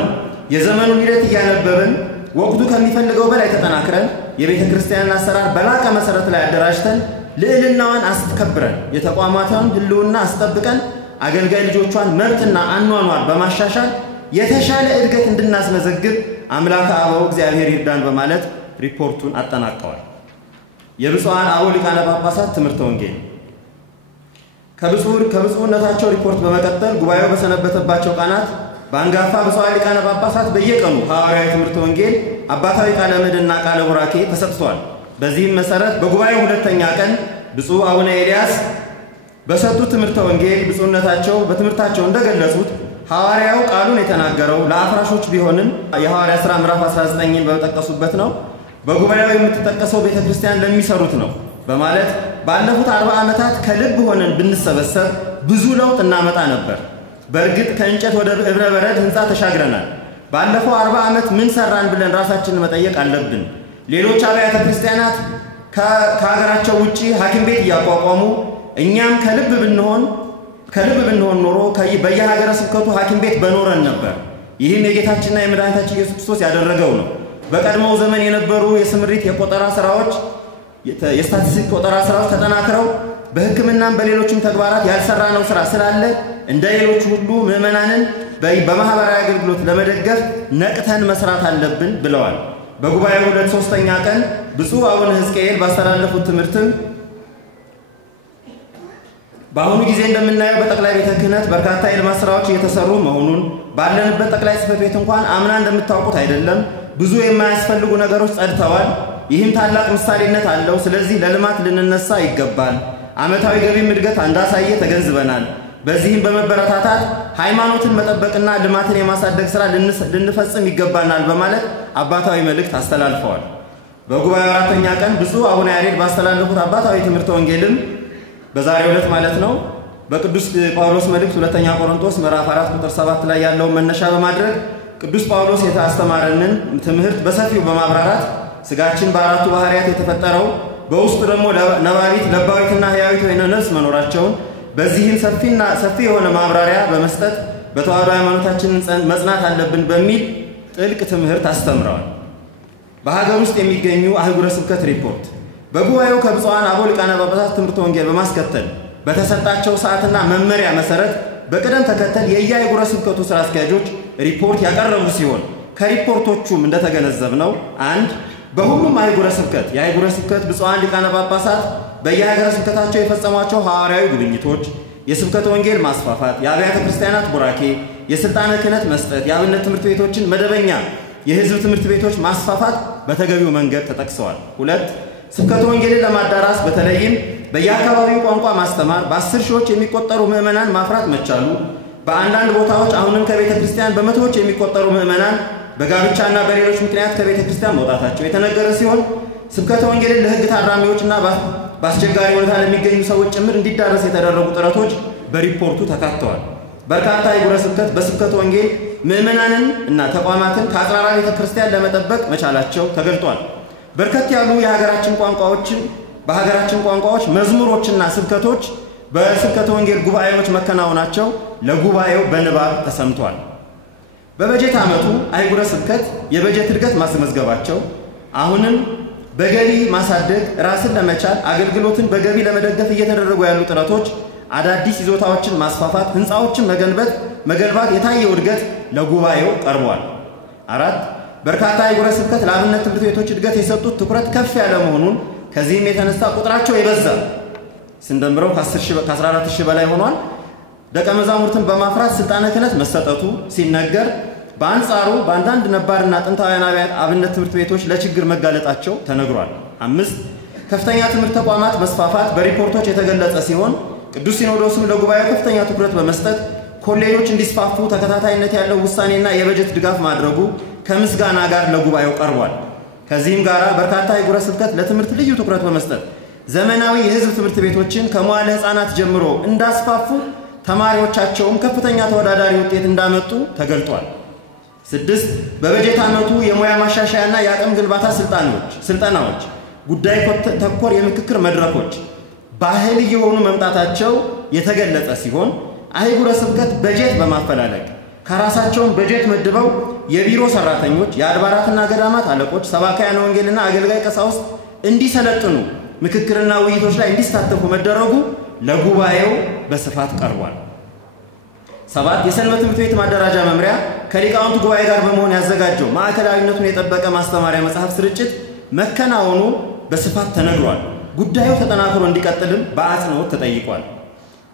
የዘመኑን ሂደት እያነበብን ወቅቱ ከሚፈልገው በላይ ተጠናክረን የቤተ ክርስቲያንን አሰራር በላቀ መሰረት ላይ አደራጅተን ልዕልናዋን አስከብረን የተቋማቷን ህልውና አስጠብቀን አገልጋይ ልጆቿን መብትና አኗኗር በማሻሻል የተሻለ እድገት እንድናስመዘግብ አምላከ አበው እግዚአብሔር ይርዳን በማለት ሪፖርቱን አጠናቀዋል። የብፁዓን አበው ሊቃነ ጳጳሳት ትምህርተ ወንጌል ከብፁዕነታቸው ሪፖርት በመቀጠል ጉባኤው በሰነበተባቸው ቀናት በአንጋፋ ብፁዓን ሊቃነ ጳጳሳት በየቀኑ ሐዋርያዊ ትምህርተ ወንጌል፣ አባታዊ ቃለ ምዕዳንና ቃለ ቡራኬ ተሰጥቷል። በዚህም መሰረት በጉባኤው ሁለተኛ ቀን ብፁዕ አቡነ ኤልያስ በሰጡት ትምህርተ ወንጌል ብፁዕነታቸው በትምህርታቸው እንደገለጹት ሐዋርያው ቃሉን የተናገረው ለአፍራሾች ቢሆንም የሐዋርያ ሥራ ምዕራፍ 19ን በጠቀሱበት ነው። በጉባኤው የምትጠቀሰው ቤተክርስቲያን ለሚሰሩት ነው በማለት ባለፉት 40 ዓመታት ከልብ ሆነን ብንሰበሰብ ብዙ ለውጥ እናመጣ ነበር። በእርግጥ ከእንጨት ወደ እብነ በረድ ህንፃ ተሻግረናል። ባለፈው 40 ዓመት ምን ሰራን ብለን ራሳችንን መጠየቅ አለብን። ሌሎች አብያተ ክርስቲያናት ከሀገራቸው ውጪ ሐኪም ቤት እያቋቋሙ እኛም ከልብ ብንሆን ኖሮ በየሀገረ ስብከቱ ሐኪም ቤት በኖረን ነበር። ይህም የጌታችንና የመድኃኒታችን ኢየሱስ ክርስቶስ ያደረገው ነው። በቀድሞው ዘመን የነበሩ የስምሪት የቆጠራ ስራዎች የስታቲስቲክ ቆጠራ ስራዎች ተጠናክረው በሕክምናም በሌሎችም ተግባራት ያልሰራነው ስራ ስላለ እንደ ሌሎች ሁሉ ምዕመናንን በማህበራዊ አገልግሎት ለመደገፍ ነቅተን መስራት አለብን ብለዋል። በጉባኤው 3ኛ ቀን ብፁዕ አቡነ ሕዝቅኤል ባስተላለፉት ትምህርትም በአሁኑ ጊዜ እንደምናየው በጠቅላይ ቤተ ክህነት በርካታ የልማት ስራዎች እየተሰሩ መሆኑን ባለንበት ጠቅላይ ጽሕፈት ቤት እንኳን አምና እንደምታውቁት አይደለም ብዙ የማያስፈልጉ ነገሮች ጸድተዋል። ይህም ታላቅ ምሳሌነት አለው። ስለዚህ ለልማት ልንነሳ ይገባል። ዓመታዊ ገቢም እድገት እንዳሳየ ተገንዝበናል። በዚህም በመበረታታት ሃይማኖትን መጠበቅና ልማትን የማሳደግ ሥራ ልንፈጽም ይገባናል በማለት አባታዊ መልእክት አስተላልፈዋል። በጉባኤው 4ኛ ቀን ብፁዕ አቡነ ያሬድ ባስተላለፉት አባታዊ ትምህርተ ወንጌልም በዛሬው ዕለት ማለት ነው በቅዱስ ጳውሎስ መልእክት 2ኛ ቆሮንቶስ ምዕራፍ 4 ቁጥር 7 ላይ ያለውን መነሻ በማድረግ ቅዱስ ጳውሎስ የታስተማረንን ትምህርት በሰፊው በማብራራት ስጋችን በአራቱ ባህሪያት የተፈጠረው በውስጡ ደግሞ ነባቢት ለባዊትና ሕያዊት የሆነ ነፍስ መኖራቸውን በዚህም ሰፊ የሆነ ማብራሪያ በመስጠት በተዋሕዶ ሃይማኖታችን መጽናት አለብን በሚል ጥልቅ ትምህርት አስተምረዋል። በሀገር ውስጥ የሚገኙ አህጉረ ስብከት ሪፖርት በጉባኤው ከብፁዓን አበው ሊቃነ ጳጳሳት ትምህርተ ወንጌል በማስከተል በተሰጣቸው ሰዓትና መመሪያ መሰረት በቅደም ተከተል የየአህጉረ ስብከቱ ስራ አስኪያጆች ሪፖርት ያቀረቡ ሲሆን ከሪፖርቶቹም እንደተገነዘብነው አንድ በሁሉም አህጉረ ስብከት የአህጉረ ስብከት ብፁዓን ሊቃነ ጳጳሳት በየሀገረ ስብከታቸው የፈጸሟቸው ሐዋርያዊ ጉብኝቶች፣ የስብከተ ወንጌል ማስፋፋት፣ የአብያተ ክርስቲያናት ቡራኬ፣ የስልጣነ ክህነት መስጠት፣ የአብነት ትምህርት ቤቶችን መደበኛ የህዝብ ትምህርት ቤቶች ማስፋፋት በተገቢው መንገድ ተጠቅሰዋል። 2 ስብከተ ወንጌልን ለማዳራስ በተለይም በየአካባቢው ቋንቋ ማስተማር በ10 ሺዎች የሚቆጠሩ ምዕመናን ማፍራት መቻሉ፣ በአንዳንድ ቦታዎች አሁንም ከቤተ ክርስቲያን በመቶዎች የሚቆጠሩ ምዕመናን በጋብቻና በሌሎች ምክንያት ከቤተ ክርስቲያን መውጣታቸው የተነገረ ሲሆን ስብከተ ወንጌልን ለህግ ታራሚዎችና በአስቸጋሪ ሁኔታ ለሚገኙ ሰዎች ጭምር እንዲዳረስ የተደረጉ ጥረቶች በሪፖርቱ ተካተዋል። በርካታ አህጉረ ስብከት በስብከተ ወንጌል ምዕመናንን እና ተቋማትን ከአጽራራ ቤተ ክርስቲያን ለመጠበቅ መቻላቸው ተገልጧል። በርከት ያሉ በሀገራችን ቋንቋዎች መዝሙሮችና ስብከቶች በስብከተ ወንጌል ጉባኤዎች መከናወናቸው ለጉባኤው በንባብ ተሰምቷል። በበጀት ዓመቱ አህጉረ ስብከት የበጀት እድገት ማስመዝገባቸው አሁንም በገቢ ማሳደግ ራስን ለመቻል አገልግሎትን በገቢ ለመደገፍ እየተደረጉ ያሉ ጥረቶች አዳዲስ ይዞታዎችን ማስፋፋት፣ ህንፃዎችን መገልባት የታየው እድገት ለጉባኤው ቀርቧል። 4 በርካታ አህጉረ ስብከት ለአብነት ትምህርት ቤቶች እድገት የሰጡት ትኩረት ከፍ ያለ መሆኑን ከዚህም የተነሳ ቁጥራቸው የበዛ ስንደምረው ከ14000 በላይ ሆኗል ደቀ መዛሙርትን በማፍራት ስልጣነ ክህነት መሰጠቱ ሲነገር፣ በአንጻሩ በአንዳንድ ነባርና ጥንታውያን አብነት ትምህርት ቤቶች ለችግር መጋለጣቸው ተነግሯል። 5 ከፍተኛ ትምህርት ተቋማት መስፋፋት በሪፖርቶች የተገለጸ ሲሆን ቅዱስ ሲኖዶስም ለጉባኤው ከፍተኛ ትኩረት በመስጠት ኮሌጆች እንዲስፋፉ ተከታታይነት ያለው ውሳኔና የበጀት ድጋፍ ማድረጉ ከምስጋና ጋር ለጉባኤው ቀርቧል። ከዚህም ጋር በርካታ አህጉረ ስብከት ለትምህርት ልዩ ትኩረት በመስጠት ዘመናዊ የህዝብ ትምህርት ቤቶችን ከመዋለ ሕፃናት ጀምሮ እንዳስፋፉ ተማሪዎቻቸውም ከፍተኛ ተወዳዳሪ ውጤት እንዳመጡ ተገልጧል። 6 በበጀት ዓመቱ የሙያ ማሻሻያና የአቅም ግንባታ ስልጠናዎች፣ ጉዳይ ተኮር የምክክር መድረኮች ባህል እየሆኑ መምጣታቸው የተገለጸ ሲሆን አህጉረ ስብከት በጀት በማፈላለግ ከራሳቸውን በጀት መድበው የቢሮ ሰራተኞች፣ የአድባራትና ገዳማት አለቆች፣ ሰባክያነ ወንጌልና አገልጋይ ቀሳውስት እንዲሰለጥኑ ምክክርና ውይይቶች ላይ እንዲሳተፉ መደረጉ ለጉባኤው በስፋት ቀርቧል። 7 የሰንበት ትምህርት ቤት ማደራጃ መምሪያ ከሊቃውንት ጉባኤ ጋር በመሆን ያዘጋጀው ማዕከላዊነቱን የጠበቀ ማስተማሪያ መጽሐፍ ስርጭት መከናወኑ በስፋት ተነግሯል። ጉዳዩ ተጠናክሮ እንዲቀጥልም በአጽንኦት ተጠይቋል።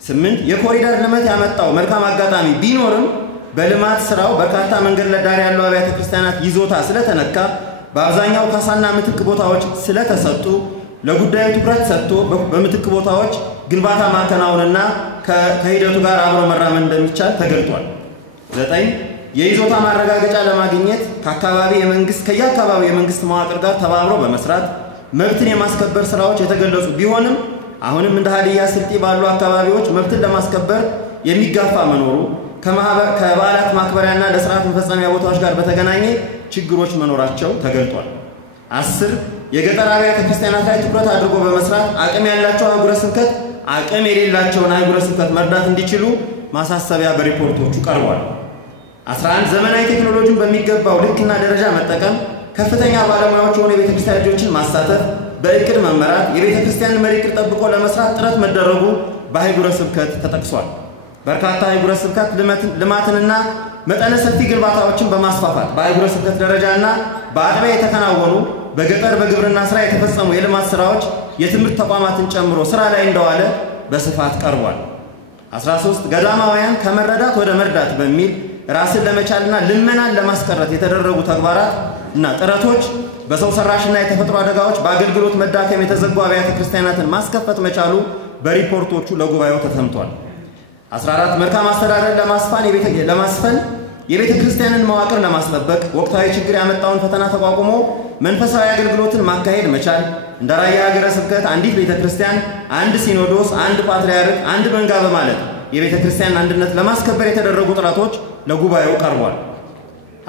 8 የኮሪደር ልማት ያመጣው መልካም አጋጣሚ ቢኖርም በልማት ስራው በርካታ መንገድ ለዳር ያለው አብያተ ክርስቲያናት ይዞታ ስለተነካ በአብዛኛው ካሳና ምትክ ቦታዎች ስለተሰጡ ለጉዳዩ ትኩረት ሰጥቶ በምትክ ቦታዎች ግንባታ ማከናወንና ከሂደቱ ጋር አብሮ መራመድ እንደሚቻል ተገልጧል። 9 የይዞታ ማረጋገጫ ለማግኘት ከየአካባቢው የመንግስት መዋቅር ጋር ተባብሮ በመስራት መብትን የማስከበር ስራዎች የተገለጹ ቢሆንም አሁንም እንደ ሀዲያ ስልጤ ባሉ አካባቢዎች መብትን ለማስከበር የሚጋፋ መኖሩ ከበዓላት ማክበሪያና ለስርዓት መፈጸሚያ ቦታዎች ጋር በተገናኘ ችግሮች መኖራቸው ተገልጧል። 10 የገጠር አብያተ ክርስቲያናት ላይ ትኩረት አድርጎ በመስራት አቅም ያላቸው አህጉረ ስብከት አቅም የሌላቸውን አህጉረ ስብከት መርዳት እንዲችሉ ማሳሰቢያ በሪፖርቶቹ ቀርቧል። 11 ዘመናዊ ቴክኖሎጂን በሚገባው ልክና ደረጃ መጠቀም ከፍተኛ ባለሙያዎች የሆኑ የቤተ ክርስቲያን ልጆችን ማሳተፍ በእቅድ መመራት የቤተ ክርስቲያን መሪ ዕቅድ ጠብቆ ለመስራት ጥረት መደረጉ በአህጉረ ስብከት ተጠቅሷል። በርካታ አህጉረ ስብከት ልማትንና መጠነ ሰፊ ግንባታዎችን በማስፋፋት በአህጉረ ስብከት ደረጃና በአጥቢያ የተከናወኑ በገጠር በግብርና ስራ የተፈጸሙ የልማት ስራዎች የትምህርት ተቋማትን ጨምሮ ስራ ላይ እንደዋለ በስፋት ቀርቧል። 13 ገዳማውያን ከመረዳት ወደ መርዳት በሚል ራስን ለመቻልና ልመናን ለማስቀረት የተደረጉ ተግባራት እና ጥረቶች በሰው ሰራሽና የተፈጥሮ አደጋዎች በአገልግሎት መዳከም የተዘጉ አብያተ ክርስቲያናትን ማስከፈት መቻሉ በሪፖርቶቹ ለጉባኤው ተሰምቷል። 14 መልካም አስተዳደር ለማስፈን የቤተ ክርስቲያንን መዋቅር ለማስጠበቅ ወቅታዊ ችግር ያመጣውን ፈተና ተቋቁሞ መንፈሳዊ አገልግሎትን ማካሄድ መቻል እንደ ራያ ሀገረ ስብከት አንዲት ቤተ ክርስቲያን፣ አንድ ሲኖዶስ፣ አንድ ፓትርያርክ፣ አንድ መንጋ በማለት የቤተ ክርስቲያን አንድነት ለማስከበር የተደረጉ ጥረቶች ለጉባኤው ቀርቧል።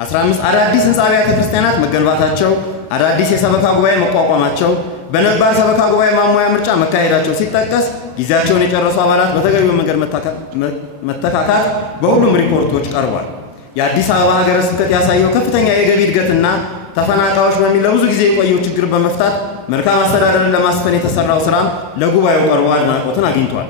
15 አዳዲስ ህንጻ አብያተ ክርስቲያናት መገንባታቸው፣ አዳዲስ የሰበካ ጉባኤ መቋቋማቸው፣ በነባር ሰበካ ጉባኤ ማሟያ ምርጫ መካሄዳቸው ሲጠቀስ ጊዜያቸውን የጨረሱ አባላት በተገቢው መንገድ መተካካት በሁሉም ሪፖርቶች ቀርቧል። የአዲስ አበባ ሀገረ ስብከት ያሳየው ከፍተኛ የገቢ እድገትና ተፈናቃዮች በሚል ለብዙ ጊዜ የቆየው ችግር በመፍታት መልካም አስተዳደርን ለማስፈን የተሰራው ስራ ለጉባኤው ቀርቦ አድናቆትን አግኝቷል።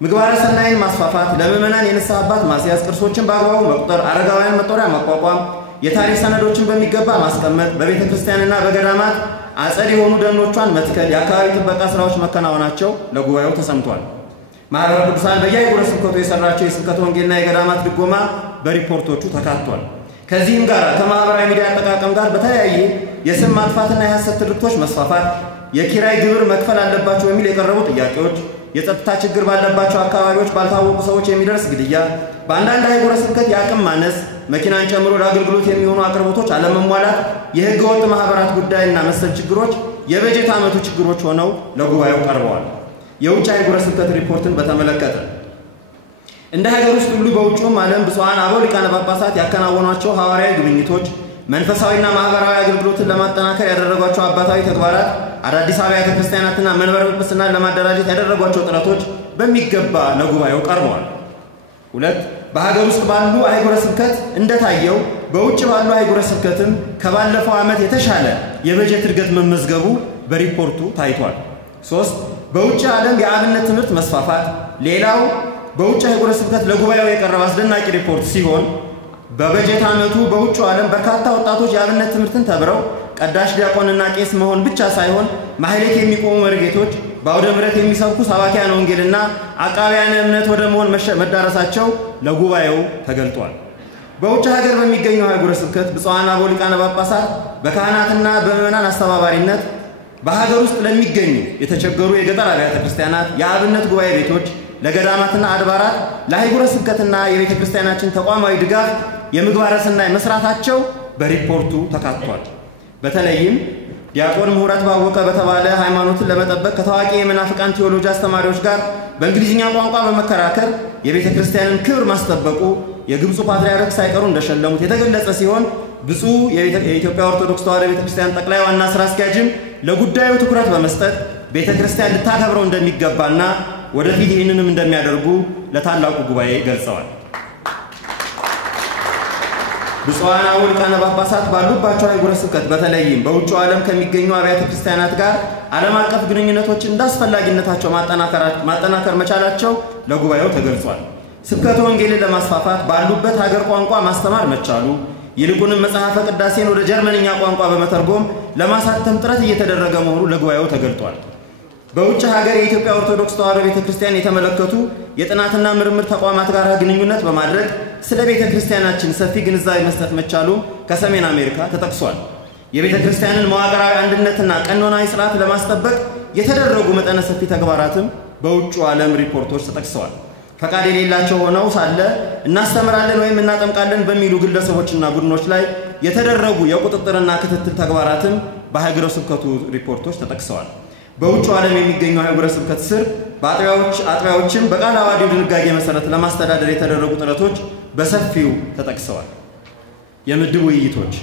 ምግባረ ሰናይን ማስፋፋት፣ ለምዕመናን የንስሐ አባት ማስያዝ፣ ቅርሶችን በአግባቡ መቁጠር፣ አረጋውያን መጦሪያ ማቋቋም፣ የታሪክ ሰነዶችን በሚገባ ማስቀመጥ፣ በቤተ ክርስቲያንና በገዳማት አጸድ የሆኑ ደኖቿን መትከል፣ የአካባቢ ጥበቃ ስራዎች መከናወናቸው ለጉባኤው ተሰምቷል። ማህበረ ቅዱሳን በየአህጉረ ስብከቱ የሰራቸው የስብከተ ወንጌልና የገዳማት ድጎማ በሪፖርቶቹ ተካቷል። ከዚህም ጋር ከማህበራዊ ሚዲያ አጠቃቀም ጋር በተለያየ የስም ማጥፋትና የሐሰት ትርክቶች መስፋፋት፣ የኪራይ ግብር መክፈል አለባቸው የሚል የቀረቡ ጥያቄዎች፣ የጸጥታ ችግር ባለባቸው አካባቢዎች ባልታወቁ ሰዎች የሚደርስ ግድያ፣ በአንዳንድ አህጉረ ስብከት የአቅም ማነስ፣ መኪናን ጨምሮ ለአገልግሎት የሚሆኑ አቅርቦቶች አለመሟላት፣ የህገ ወጥ ማህበራት ጉዳይና መሰል ችግሮች የበጀት ዓመቱ ችግሮች ሆነው ለጉባኤው ቀርበዋል። የውጭ አህጉረ ስብከት ሪፖርትን በተመለከተ እንደ ሀገር ውስጥ ሁሉ በውጭውም ዓለም ብፁዓን አበው ሊቃነ ጳጳሳት ያከናወኗቸው ሐዋርያዊ ጉብኝቶች፣ መንፈሳዊና ማህበራዊ አገልግሎትን ለማጠናከር ያደረጓቸው አባታዊ ተግባራት፣ አዳዲስ አብያተ ክርስቲያናትና መንበረ ጵጵስናን ለማደራጀት ያደረጓቸው ጥረቶች በሚገባ ለጉባኤው ቀርበዋል። 2 በሀገር ውስጥ ባሉ አህጉረ ስብከት እንደታየው በውጭ ባሉ አህጉረ ስብከትም ከባለፈው ዓመት የተሻለ የበጀት እድገት መመዝገቡ በሪፖርቱ ታይቷል። 3 በውጭ ዓለም የአብነት ትምህርት መስፋፋት ሌላው በውጭ አህጉረ ስብከት ለጉባኤው የቀረበ አስደናቂ ሪፖርት ሲሆን በበጀት ዓመቱ በውጭ ዓለም በርካታ ወጣቶች የአብነት ትምህርትን ተብረው ቀዳሽ ዲያቆንና ቄስ መሆን ብቻ ሳይሆን ማህሌት የሚቆሙ መርጌቶች፣ በአውደ ምሕረት የሚሰብኩ ሰባኪያነ ወንጌልና አቃቢያነ እምነት ወደ መሆን መዳረሳቸው ለጉባኤው ተገልጧል። በውጭ ሀገር በሚገኙ አህጉረ ስብከት ብፁዓን አበው ሊቃነ ጳጳሳት በካህናትና በምዕመናን አስተባባሪነት በሀገር ውስጥ ለሚገኙ የተቸገሩ የገጠር አብያተ ክርስቲያናት የአብነት ጉባኤ ቤቶች፣ ለገዳማትና አድባራት፣ ለአህጉረ ስብከትና የቤተ ክርስቲያናችን ተቋማዊ ድጋፍ የምግባረ ሰናይ መስራታቸው በሪፖርቱ ተካቷል። በተለይም ዲያቆን ምህረት ባወቀ በተባለ ሃይማኖትን ለመጠበቅ ከታዋቂ የመናፍቃን ቴዎሎጂ አስተማሪዎች ጋር በእንግሊዝኛ ቋንቋ በመከራከር የቤተ ክርስቲያንን ክብር ማስጠበቁ የግብፁ ፓትርያርክ ሳይቀሩ እንደሸለሙት የተገለጸ ሲሆን ብፁዕ የኢትዮጵያ ኦርቶዶክስ ተዋሕዶ ቤተክርስቲያን ጠቅላይ ዋና ስራ አስኪያጅም ለጉዳዩ ትኩረት በመስጠት ቤተክርስቲያን ልታከብረው እንደሚገባና ወደፊት ይህንንም እንደሚያደርጉ ለታላቁ ጉባኤ ገልጸዋል። ብፁዓን አበው ሊቃነ ጳጳሳት ባሉባቸው አህጉረ ስብከት በተለይም በውጭው ዓለም ከሚገኙ አብያተ ክርስቲያናት ጋር ዓለም አቀፍ ግንኙነቶችን እንዳስፈላጊነታቸው ማጠናከር መቻላቸው ለጉባኤው ተገልጿል። ስብከተ ወንጌልን ለማስፋፋት ባሉበት ሀገር ቋንቋ ማስተማር መቻሉ፣ ይልቁንም መጽሐፈ ቅዳሴን ወደ ጀርመንኛ ቋንቋ በመተርጎም ለማሳተም ጥረት እየተደረገ መሆኑ ለጉባኤው ተገልጧል። በውጭ ሀገር የኢትዮጵያ ኦርቶዶክስ ተዋሕዶ ቤተክርስቲያን የተመለከቱ የጥናትና ምርምር ተቋማት ጋር ግንኙነት በማድረግ ስለ ቤተክርስቲያናችን ሰፊ ግንዛቤ መስጠት መቻሉ ከሰሜን አሜሪካ ተጠቅሷል። የቤተክርስቲያንን መዋቅራዊ አንድነትና ቀኖናዊ ስርዓት ለማስጠበቅ የተደረጉ መጠነ ሰፊ ተግባራትም በውጭ ዓለም ሪፖርቶች ተጠቅሰዋል። ፈቃድ የሌላቸው ሆነው ሳለ እናስተምራለን ወይም እናጠምቃለን በሚሉ ግለሰቦችና ቡድኖች ላይ የተደረጉ የቁጥጥርና ክትትል ተግባራትም በሀገረ ስብከቱ ሪፖርቶች ተጠቅሰዋል። በውጭ ዓለም የሚገኙ ሀገረ ስብከት ስር አጥቢያዎችን በቃለ ዓዋዲው ድንጋጌ መሰረት ለማስተዳደር የተደረጉ ጥረቶች በሰፊው ተጠቅሰዋል። የምድብ ውይይቶች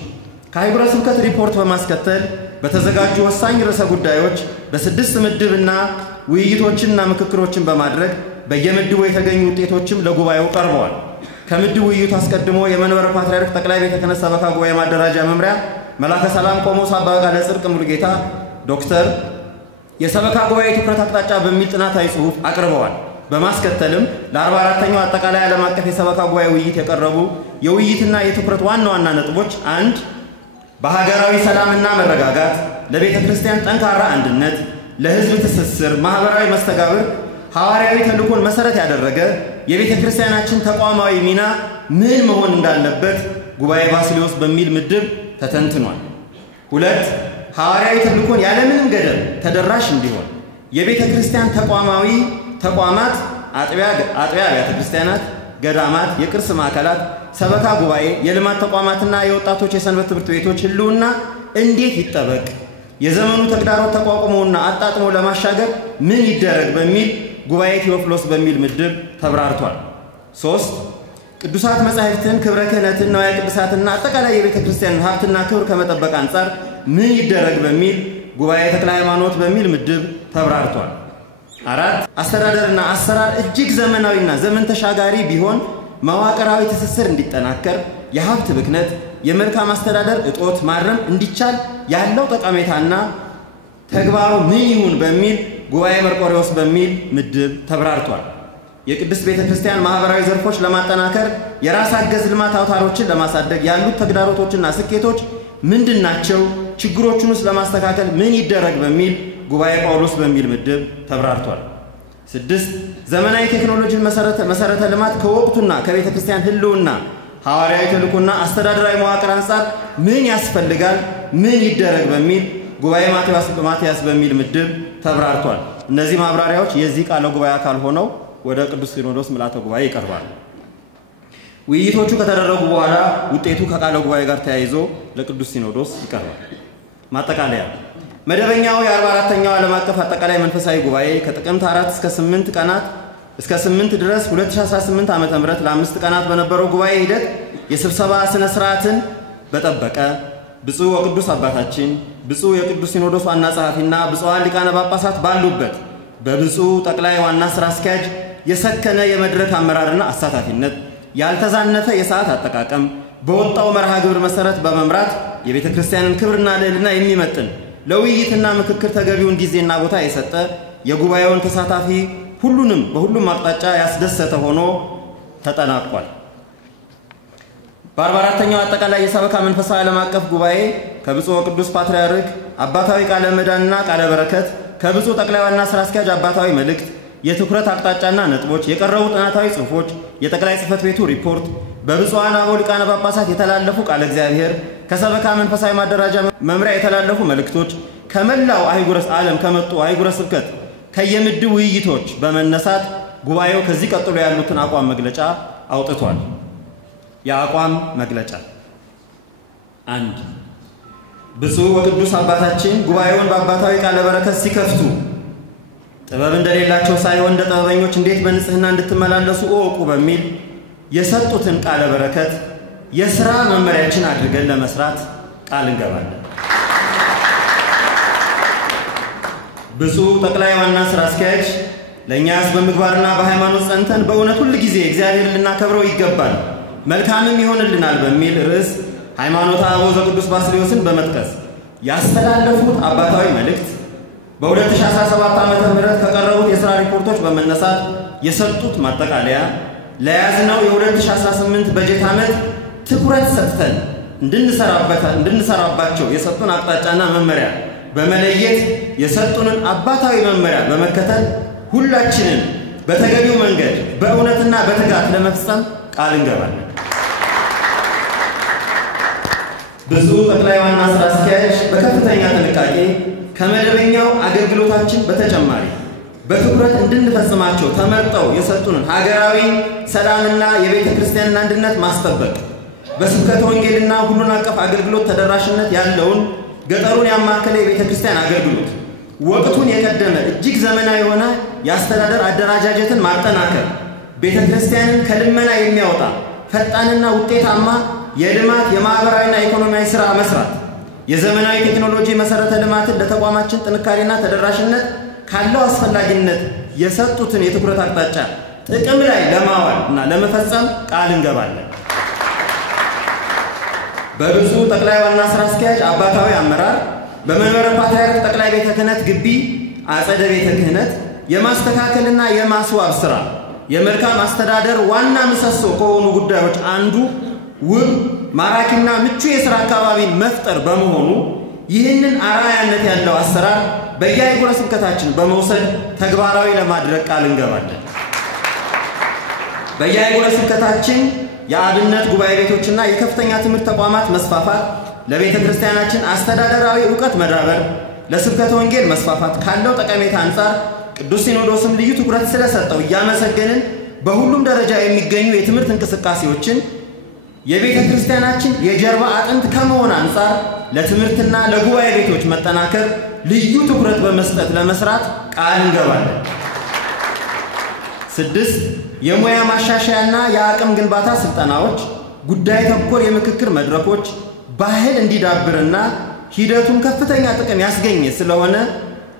ከሀገረ ስብከት ሪፖርት በማስከተል በተዘጋጁ ወሳኝ ርዕሰ ጉዳዮች በ6 ምድብና ውይይቶችንና ምክክሮችን በማድረግ በየምድቡ የተገኙ ውጤቶችም ለጉባኤው ቀርበዋል። ከምድብ ውይይቱ አስቀድሞ የመንበረ ፓትርያርክ ጠቅላይ ቤተ ክህነት ሰበካ ጉባኤ ማደራጃ መምሪያ መላከ ሰላም ቆሞስ አባ ቃለ ጽድቅ ሙሉጌታ ዶክተር የሰበካ ጉባኤ ትኩረት አቅጣጫ በሚል ጥናታዊ ጽሑፍ አቅርበዋል። በማስከተልም ለ44ኛው አጠቃላይ ዓለም አቀፍ የሰበካ ጉባኤ ውይይት የቀረቡ የውይይትና የትኩረት ዋና ዋና ነጥቦች 1. በሀገራዊ ሰላምና መረጋጋት፣ ለቤተ ክርስቲያን ጠንካራ አንድነት፣ ለሕዝብ ትስስር፣ ማህበራዊ መስተጋብር ሐዋርያዊ ተልእኮን መሰረት ያደረገ የቤተ ክርስቲያናችን ተቋማዊ ሚና ምን መሆን እንዳለበት ጉባኤ ባስልዮስ በሚል ምድብ ተተንትኗል። 2. ሐዋርያዊ ተልእኮን ያለምንም ገደብ ተደራሽ እንዲሆን የቤተ ክርስቲያን ተቋማት አጥቢያ አብያተ ክርስቲያናት፣ ገዳማት፣ የቅርስ ማዕከላት፣ ሰበካ ጉባኤ፣ የልማት ተቋማትና የወጣቶች የሰንበት ትምህርት ቤቶች ህልውና እንዴት ይጠበቅ፣ የዘመኑ ተግዳሮት ተቋቁሞና አጣጥሞ ለማሻገር ምን ይደረግ በሚል ጉባኤ ቴዎፍሎስ በሚል ምድብ ተብራርቷል። 3. ቅዱሳት መጻሕፍትን፣ ክብረ ክህነትን፣ ንዋየ ቅድሳትና አጠቃላይ የቤተ ክርስቲያን ሀብትና ክብር ከመጠበቅ አንጻር ምን ይደረግ በሚል ጉባኤ ተክለ ሃይማኖት በሚል ምድብ ተብራርቷል። 4. አስተዳደርና አሰራር እጅግ ዘመናዊና ዘመን ተሻጋሪ ቢሆን መዋቅራዊ ትስስር እንዲጠናከር፣ የሀብት ብክነት፣ የመልካም አስተዳደር እጦት ማረም እንዲቻል ያለው ጠቀሜታና ተግባሩ ምን ይሁን በሚል ጉባኤ መርቆሬዎስ በሚል ምድብ ተብራርቷል። የቅድስት ቤተክርስቲያን ማህበራዊ ዘርፎች ለማጠናከር የራስ አገዝ ልማት አውታሮችን ለማሳደግ ያሉት ተግዳሮቶችና ስኬቶች ምንድናቸው? ችግሮቹንስ ለማስተካከል ምን ይደረግ በሚል ጉባኤ ጳውሎስ በሚል ምድብ ተብራርቷል። 6. ዘመናዊ ቴክኖሎጂን መሰረተ ልማት ከወቅቱና ከቤተ ክርስቲያን ህልውና ሐዋርያዊ ተልእኮና አስተዳደራዊ መዋቅር አንጻር ምን ያስፈልጋል፣ ምን ይደረግ በሚል ጉባኤ ማትያስ በሚል ምድብ ተብራርቷል። እነዚህ ማብራሪያዎች የዚህ ቃለ ጉባኤ አካል ሆነው ወደ ቅዱስ ሲኖዶስ ምልዓተ ጉባኤ ይቀርባሉ። ውይይቶቹ ከተደረጉ በኋላ ውጤቱ ከቃለ ጉባኤ ጋር ተያይዞ ለቅዱስ ሲኖዶስ ይቀርባል። ማጠቃለያ መደበኛው የ44ኛው ዓለም አቀፍ አጠቃላይ መንፈሳዊ ጉባኤ ከጥቅምት 4 እስከ 8 ድረስ 2018 ዓ.ም ለ5 ቀናት በነበረው ጉባኤ ሂደት የስብሰባ ስነ ስርዓትን በጠበቀ ብፁዕ ወቅዱስ አባታችን ብፁዕ የቅዱስ ሲኖዶስ ዋና ጸሐፊና ብፁዓን ሊቃነ ጳጳሳት ባሉበት በብፁዕ ጠቅላይ ዋና ሥራ አስኪያጅ የሰከነ የመድረክ አመራርና አሳታፊነት፣ ያልተዛነፈ የሰዓት አጠቃቀም፣ በወጣው መርሃ ግብር መሰረት በመምራት የቤተ ክርስቲያንን ክብርና ልዕልና የሚመጥን ለውይይትና ምክክር ተገቢውን ጊዜና ቦታ የሰጠ የጉባኤውን ተሳታፊ ሁሉንም በሁሉም አቅጣጫ ያስደሰተ ሆኖ ተጠናቋል። በ44ኛው አጠቃላይ የሰበካ መንፈሳዊ ዓለም አቀፍ ጉባኤ ከብፁዕ ወቅዱስ ፓትርያርክ አባታዊ ቃለ ምዕዳንና ቃለ በረከት፣ ከብፁዕ ጠቅላይ ዋና ሥራ አስኪያጅ አባታዊ መልእክት፣ የትኩረት አቅጣጫና ነጥቦች፣ የቀረቡ ጥናታዊ ጽሑፎች፣ የጠቅላይ ጽሕፈት ቤቱ ሪፖርት፣ በብፁዓን አበው ሊቃነ ጳጳሳት የተላለፉ ቃለ እግዚአብሔር፣ ከሰበካ መንፈሳዊ ማደራጃ መምሪያ የተላለፉ መልእክቶች፣ ከመላው አህጉረ ዓለም ከመጡ አህጉረ ስብከት ከየምድብ ውይይቶች በመነሳት ጉባኤው ከዚህ ቀጥሎ ያሉትን አቋም መግለጫ አውጥቷል። የአቋም መግለጫ 1. ብፁዕ ወቅዱስ አባታችን ጉባኤውን በአባታዊ ቃለ በረከት ሲከፍቱ ጥበብ እንደሌላቸው ሳይሆን እንደ ጥበበኞች እንዴት በንጽህና እንድትመላለሱ እወቁ በሚል የሰጡትን ቃለ በረከት የሥራ መመሪያችን አድርገን ለመስራት ቃል እንገባለን። ብፁዕ ጠቅላይ ዋና ሥራ አስኪያጅ ለእኛስ በምግባርና በሃይማኖት ጸንተን በእውነት ሁል ጊዜ እግዚአብሔርን ልናከብረው ይገባል፣ መልካምም ይሆንልናል በሚል ርዕስ ሃይማኖተ አበው ዘቅዱስ ባስልዮስን በመጥቀስ ያስተላለፉት አባታዊ መልእክት በ2017 ዓመተ ምህረት ከቀረቡት የሥራ ሪፖርቶች በመነሳት የሰጡት ማጠቃለያ ለያዝነው የ2018 በጀት ዓመት ትኩረት ሰጥተን እንድንሰራባቸው የሰጡን አቅጣጫና መመሪያ በመለየት የሰጡንን አባታዊ መመሪያ በመከተል ሁላችንን በተገቢው መንገድ በእውነትና በትጋት ለመፍጸም ቃል እንገባለን። ብፁዕ ጠቅላይ ዋና ሥራ አስኪያጅ በከፍተኛ ጥንቃቄ ከመደበኛው አገልግሎታችን በተጨማሪ በትኩረት እንድንፈጽማቸው ተመርጠው የሰጡንን ሀገራዊ ሰላምና የቤተ ክርስቲያንን አንድነት ማስጠበቅ፣ በስብከተ ወንጌልና ሁሉን አቀፍ አገልግሎት ተደራሽነት ያለውን ገጠሩን ያማከለ የቤተ ክርስቲያን አገልግሎት፣ ወቅቱን የቀደመ እጅግ ዘመናዊ የሆነ የአስተዳደር አደረጃጀትን ማጠናከር፣ ቤተ ክርስቲያንን ከልመና የሚያወጣ ፈጣንና ውጤታማ የልማት የማህበራዊና ኢኮኖሚያዊ ሥራ መስራት፣ የዘመናዊ ቴክኖሎጂ መሰረተ ልማትን ለተቋማችን ጥንካሬና ተደራሽነት ካለው አስፈላጊነት የሰጡትን የትኩረት አቅጣጫ ጥቅም ላይ ለማዋል እና ለመፈጸም ቃል እንገባለን። በብፁዕ ጠቅላይ ዋና ሥራ አስኪያጅ አባታዊ አመራር በመንበረ ፓትርያርክ ጠቅላይ ቤተ ክህነት ግቢ አጸደ ቤተ ክህነት የማስተካከልና የማስዋብ ሥራ የመልካም አስተዳደር ዋና ምሰሶ ከሆኑ ጉዳዮች አንዱ ውብ ማራኪና ምቹ የሥራ አካባቢን መፍጠር በመሆኑ ይህንን አርአያነት ያለው አሰራር በየአህጉረ ስብከታችን በመውሰድ ተግባራዊ ለማድረግ ቃል እንገባለን። በየአህጉረ ስብከታችን የአብነት ጉባኤ ቤቶችና የከፍተኛ ትምህርት ተቋማት መስፋፋት ለቤተ ክርስቲያናችን አስተዳደራዊ ዕውቀት መዳበር፣ ለስብከተ ወንጌል መስፋፋት ካለው ጠቀሜታ አንጻር ቅዱስ ሲኖዶስም ልዩ ትኩረት ስለሰጠው እያመሰገንን በሁሉም ደረጃ የሚገኙ የትምህርት እንቅስቃሴዎችን የቤተ ክርስቲያናችን የጀርባ አጥንት ከመሆን አንጻር ለትምህርትና ለጉባኤ ቤቶች መጠናከር ልዩ ትኩረት በመስጠት ለመስራት ቃል እንገባለን። 6 የሙያ ማሻሻያና የአቅም ግንባታ ስልጠናዎች፣ ጉዳይ ተኮር የምክክር መድረኮች ባህል እንዲዳብርና ሂደቱን ከፍተኛ ጥቅም ያስገኘ ስለሆነ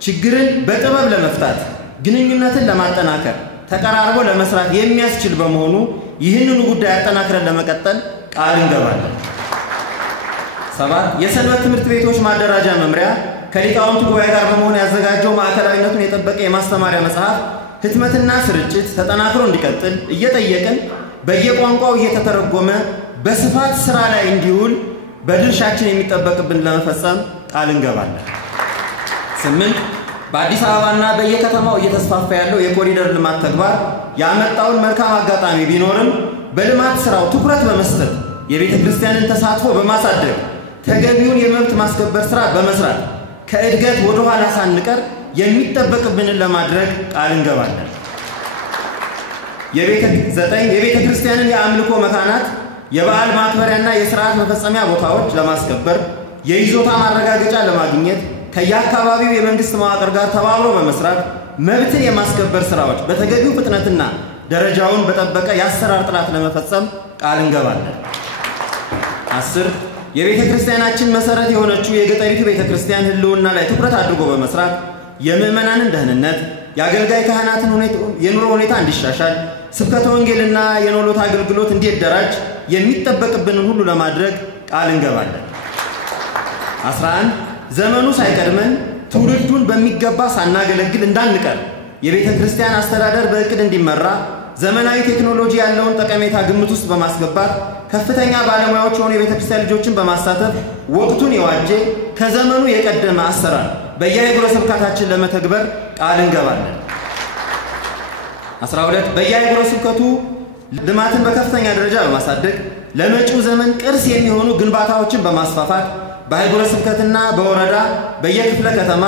ችግርን በጥበብ ለመፍታት ግንኙነትን ለማጠናከር ተቀራርቦ ለመስራት የሚያስችል በመሆኑ ይህንኑ ጉዳይ አጠናክረን ለመቀጠል ቃል እንገባለን። 7 የሰንበት ትምህርት ቤቶች ማደራጃ መምሪያ ከሊቃውንቱ ጉባኤ ጋር በመሆን ያዘጋጀው ማዕከላዊነቱን የጠበቀ የማስተማሪያ መጽሐፍ ህትመትና ስርጭት ተጠናክሮ እንዲቀጥል እየጠየቅን በየቋንቋው እየተተረጎመ በስፋት ሥራ ላይ እንዲውል በድርሻችን የሚጠበቅብን ለመፈጸም ቃል እንገባለን። 8 በአዲስ አበባና በየከተማው እየተስፋፋ ያለው የኮሪደር ልማት ተግባር ያመጣውን መልካም አጋጣሚ ቢኖርም በልማት ሥራው ትኩረት በመስጠት የቤተ ክርስቲያንን ተሳትፎ በማሳደግ ተገቢውን የመብት ማስከበር ሥራ በመስራት ከእድገት ወደ ኋላ ሳንቀር የሚጠበቅብንን ለማድረግ ቃል እንገባለን። 9 የቤተ ክርስቲያንን የአምልኮ መካናት የበዓል ማክበሪያና የሥርዓት መፈጸሚያ ቦታዎች ለማስከበር የይዞታ ማረጋገጫ ለማግኘት ከየአካባቢው የመንግስት መዋቅር ጋር ተባብሮ በመስራት መብትን የማስከበር ሥራዎች በተገቢው ፍጥነትና ደረጃውን በጠበቀ የአሰራር ጥራት ለመፈጸም ቃል እንገባለን። 10 የቤተ ክርስቲያናችን መሰረት የሆነችው የገጠሪቱ ቤተ ክርስቲያን ህልውና ላይ ትኩረት አድርጎ በመስራት የምዕመናንን ደህንነት፣ የአገልጋይ ካህናትን የኑሮ ሁኔታ እንዲሻሻል፣ ስብከተ ወንጌልና የኖሎት አገልግሎት እንዲደራጅ የሚጠበቅብንን ሁሉ ለማድረግ ቃል እንገባለን። 11 ዘመኑ ሳይቀድመን ትውልዱን በሚገባ ሳናገለግል እንዳንቀር የቤተ ክርስቲያን አስተዳደር በእቅድ እንዲመራ ዘመናዊ ቴክኖሎጂ ያለውን ጠቀሜታ ግምት ውስጥ በማስገባት ከፍተኛ ባለሙያዎች የሆኑ የቤተ ክርስቲያን ልጆችን በማሳተፍ ወቅቱን የዋጀ ከዘመኑ የቀደመ አሰራር በየአህጉረ ስብከታችን ለመተግበር ቃል እንገባለን። 12 በየአህጉረ ስብከቱ ልማትን በከፍተኛ ደረጃ በማሳደግ ለመጪው ዘመን ቅርስ የሚሆኑ ግንባታዎችን በማስፋፋት በአህጉረ ስብከትና በወረዳ በየክፍለ ከተማ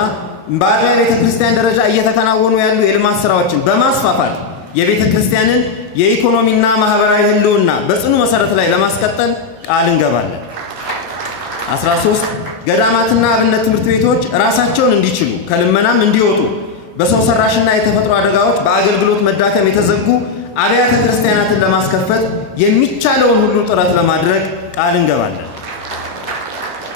በአጥቢያ ቤተ ክርስቲያን ደረጃ እየተከናወኑ ያሉ የልማት ሥራዎችን በማስፋፋት የቤተ ክርስቲያንን የኢኮኖሚና ማህበራዊ ህልውና በጽኑ መሰረት ላይ ለማስቀጠል ቃል እንገባለን። 13 ገዳማትና አብነት ትምህርት ቤቶች ራሳቸውን እንዲችሉ ከልመናም እንዲወጡ በሰው ሰራሽና የተፈጥሮ አደጋዎች በአገልግሎት መዳከም የተዘጉ አብያተ ክርስቲያናትን ለማስከፈት የሚቻለውን ሁሉ ጥረት ለማድረግ ቃል እንገባለን።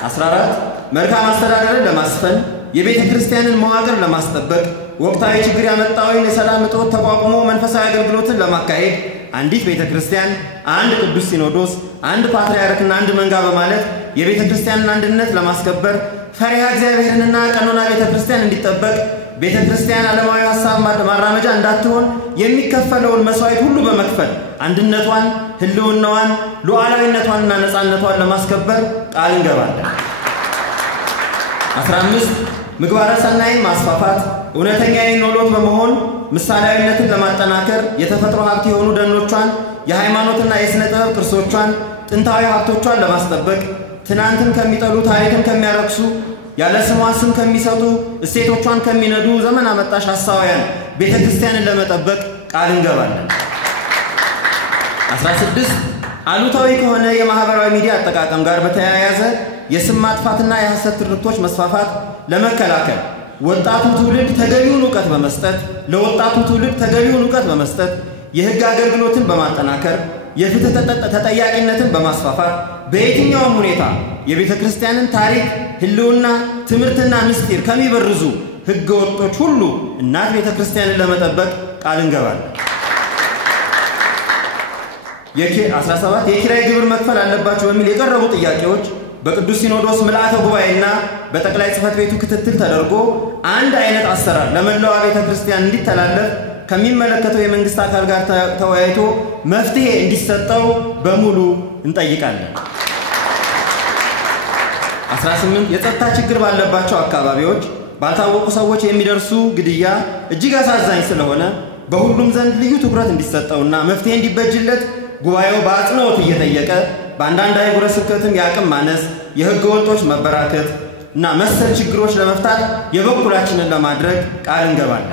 14 መልካም አስተዳደርን ለማስፈን የቤተ ክርስቲያንን መዋቅር ለማስጠበቅ ወቅታዊ ችግር ያመጣውን የሰላም እጦት ተቋቁሞ መንፈሳዊ አገልግሎትን ለማካሄድ አንዲት ቤተክርስቲያን፣ አንድ ቅዱስ ሲኖዶስ፣ አንድ ፓትርያርክና አንድ መንጋ በማለት የቤተክርስቲያንን አንድነት ለማስከበር ፈሪሃ እግዚአብሔርንና ቀኖና ቤተክርስቲያን እንዲጠበቅ ቤተክርስቲያን ዓለማዊ ሐሳብ ማራመጃ እንዳትሆን የሚከፈለውን መስዋዕት ሁሉ በመክፈል አንድነቷን፣ ህልውናዋን፣ ሉዓላዊነቷንና ነፃነቷን ለማስከበር ቃል እንገባለን። 15 ምግባረ ሰናይን ማስፋፋት እውነተኛ ኖሎት በመሆን ምሳሌያዊነትን ለማጠናከር የተፈጥሮ ሀብት የሆኑ ደኖቿን፣ የሃይማኖትና የሥነ ጥበብ ቅርሶቿን፣ ጥንታዊ ሀብቶቿን ለማስጠበቅ ትናንትን ከሚጠሉ ታሪክን ከሚያረክሱ ያለ ስሟ ስም ከሚሰጡ እሴቶቿን ከሚነዱ ዘመን አመጣሽ ሐሳውያን ቤተክርስቲያንን ለመጠበቅ ቃል እንገባለን። 16 አሉታዊ ከሆነ የማህበራዊ ሚዲያ አጠቃቀም ጋር በተያያዘ የስም ማጥፋትና የሐሰት ትርክቶች መስፋፋት ለመከላከል ወጣቱ ትውልድ ተገቢውን ዕውቀት በመስጠት የህግ አገልግሎትን በማጠናከር የፍትህ ተጠያቂነትን በማስፋፋት በየትኛውም ሁኔታ የቤተክርስቲያንን ታሪክ፣ ህልውና፣ ትምህርትና ምስጢር ከሚበርዙ ህገ ወጦች ሁሉ እናት ቤተክርስቲያንን ለመጠበቅ ቃል እንገባለን። 17 የኪራይ ግብር መክፈል አለባቸው በሚል የቀረቡ ጥያቄዎች በቅዱስ ሲኖዶስ ምልአተ ጉባኤና በጠቅላይ ጽሕፈት ቤቱ ክትትል ተደርጎ አንድ አይነት አሰራር ለመላው ቤተክርስቲያን እንዲተላለፍ ከሚመለከተው የመንግስት አካል ጋር ተወያይቶ መፍትሄ እንዲሰጠው በሙሉ እንጠይቃለን። 18 የጸጥታ ችግር ባለባቸው አካባቢዎች ባልታወቁ ሰዎች የሚደርሱ ግድያ እጅግ አሳዛኝ ስለሆነ በሁሉም ዘንድ ልዩ ትኩረት እንዲሰጠውና መፍትሄ እንዲበጅለት ጉባኤው በአጽንኦት እየጠየቀ በአንዳንድ አህጉረ ስብከትም የአቅም ማነስ፣ የህገ ወጦች መበራከት እና መሰል ችግሮች ለመፍታት የበኩላችንን ለማድረግ ቃል እንገባለን።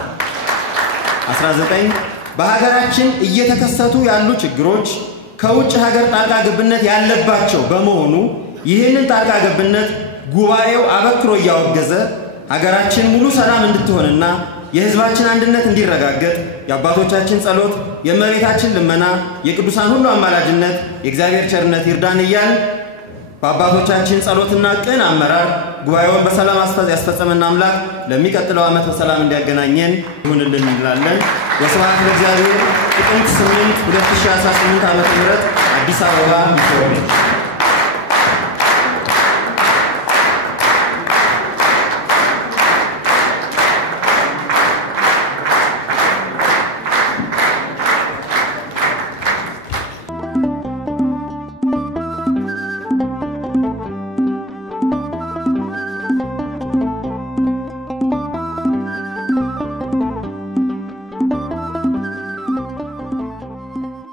19 በሀገራችን እየተከሰቱ ያሉ ችግሮች ከውጭ ሀገር ጣልቃ ገብነት ያለባቸው በመሆኑ ይህንን ጣልቃ ገብነት ጉባኤው አበክሮ እያወገዘ ሀገራችን ሙሉ ሰላም እንድትሆንና የህዝባችን አንድነት እንዲረጋገጥ የአባቶቻችን ጸሎት፣ የእመቤታችን ልመና፣ የቅዱሳን ሁሉ አማላጅነት፣ የእግዚአብሔር ቸርነት ይርዳን እያል በአባቶቻችን ጸሎትና ቅን አመራር ጉባኤውን በሰላም ያስፈጸመን አምላክ ለሚቀጥለው ዓመት በሰላም እንዲያገናኘን ይሁንልን እንላለን። ወስብሐት ለእግዚአብሔር። ጥቅምት 8 2018 ዓ.ም አዲስ አበባ ኢትዮጵያ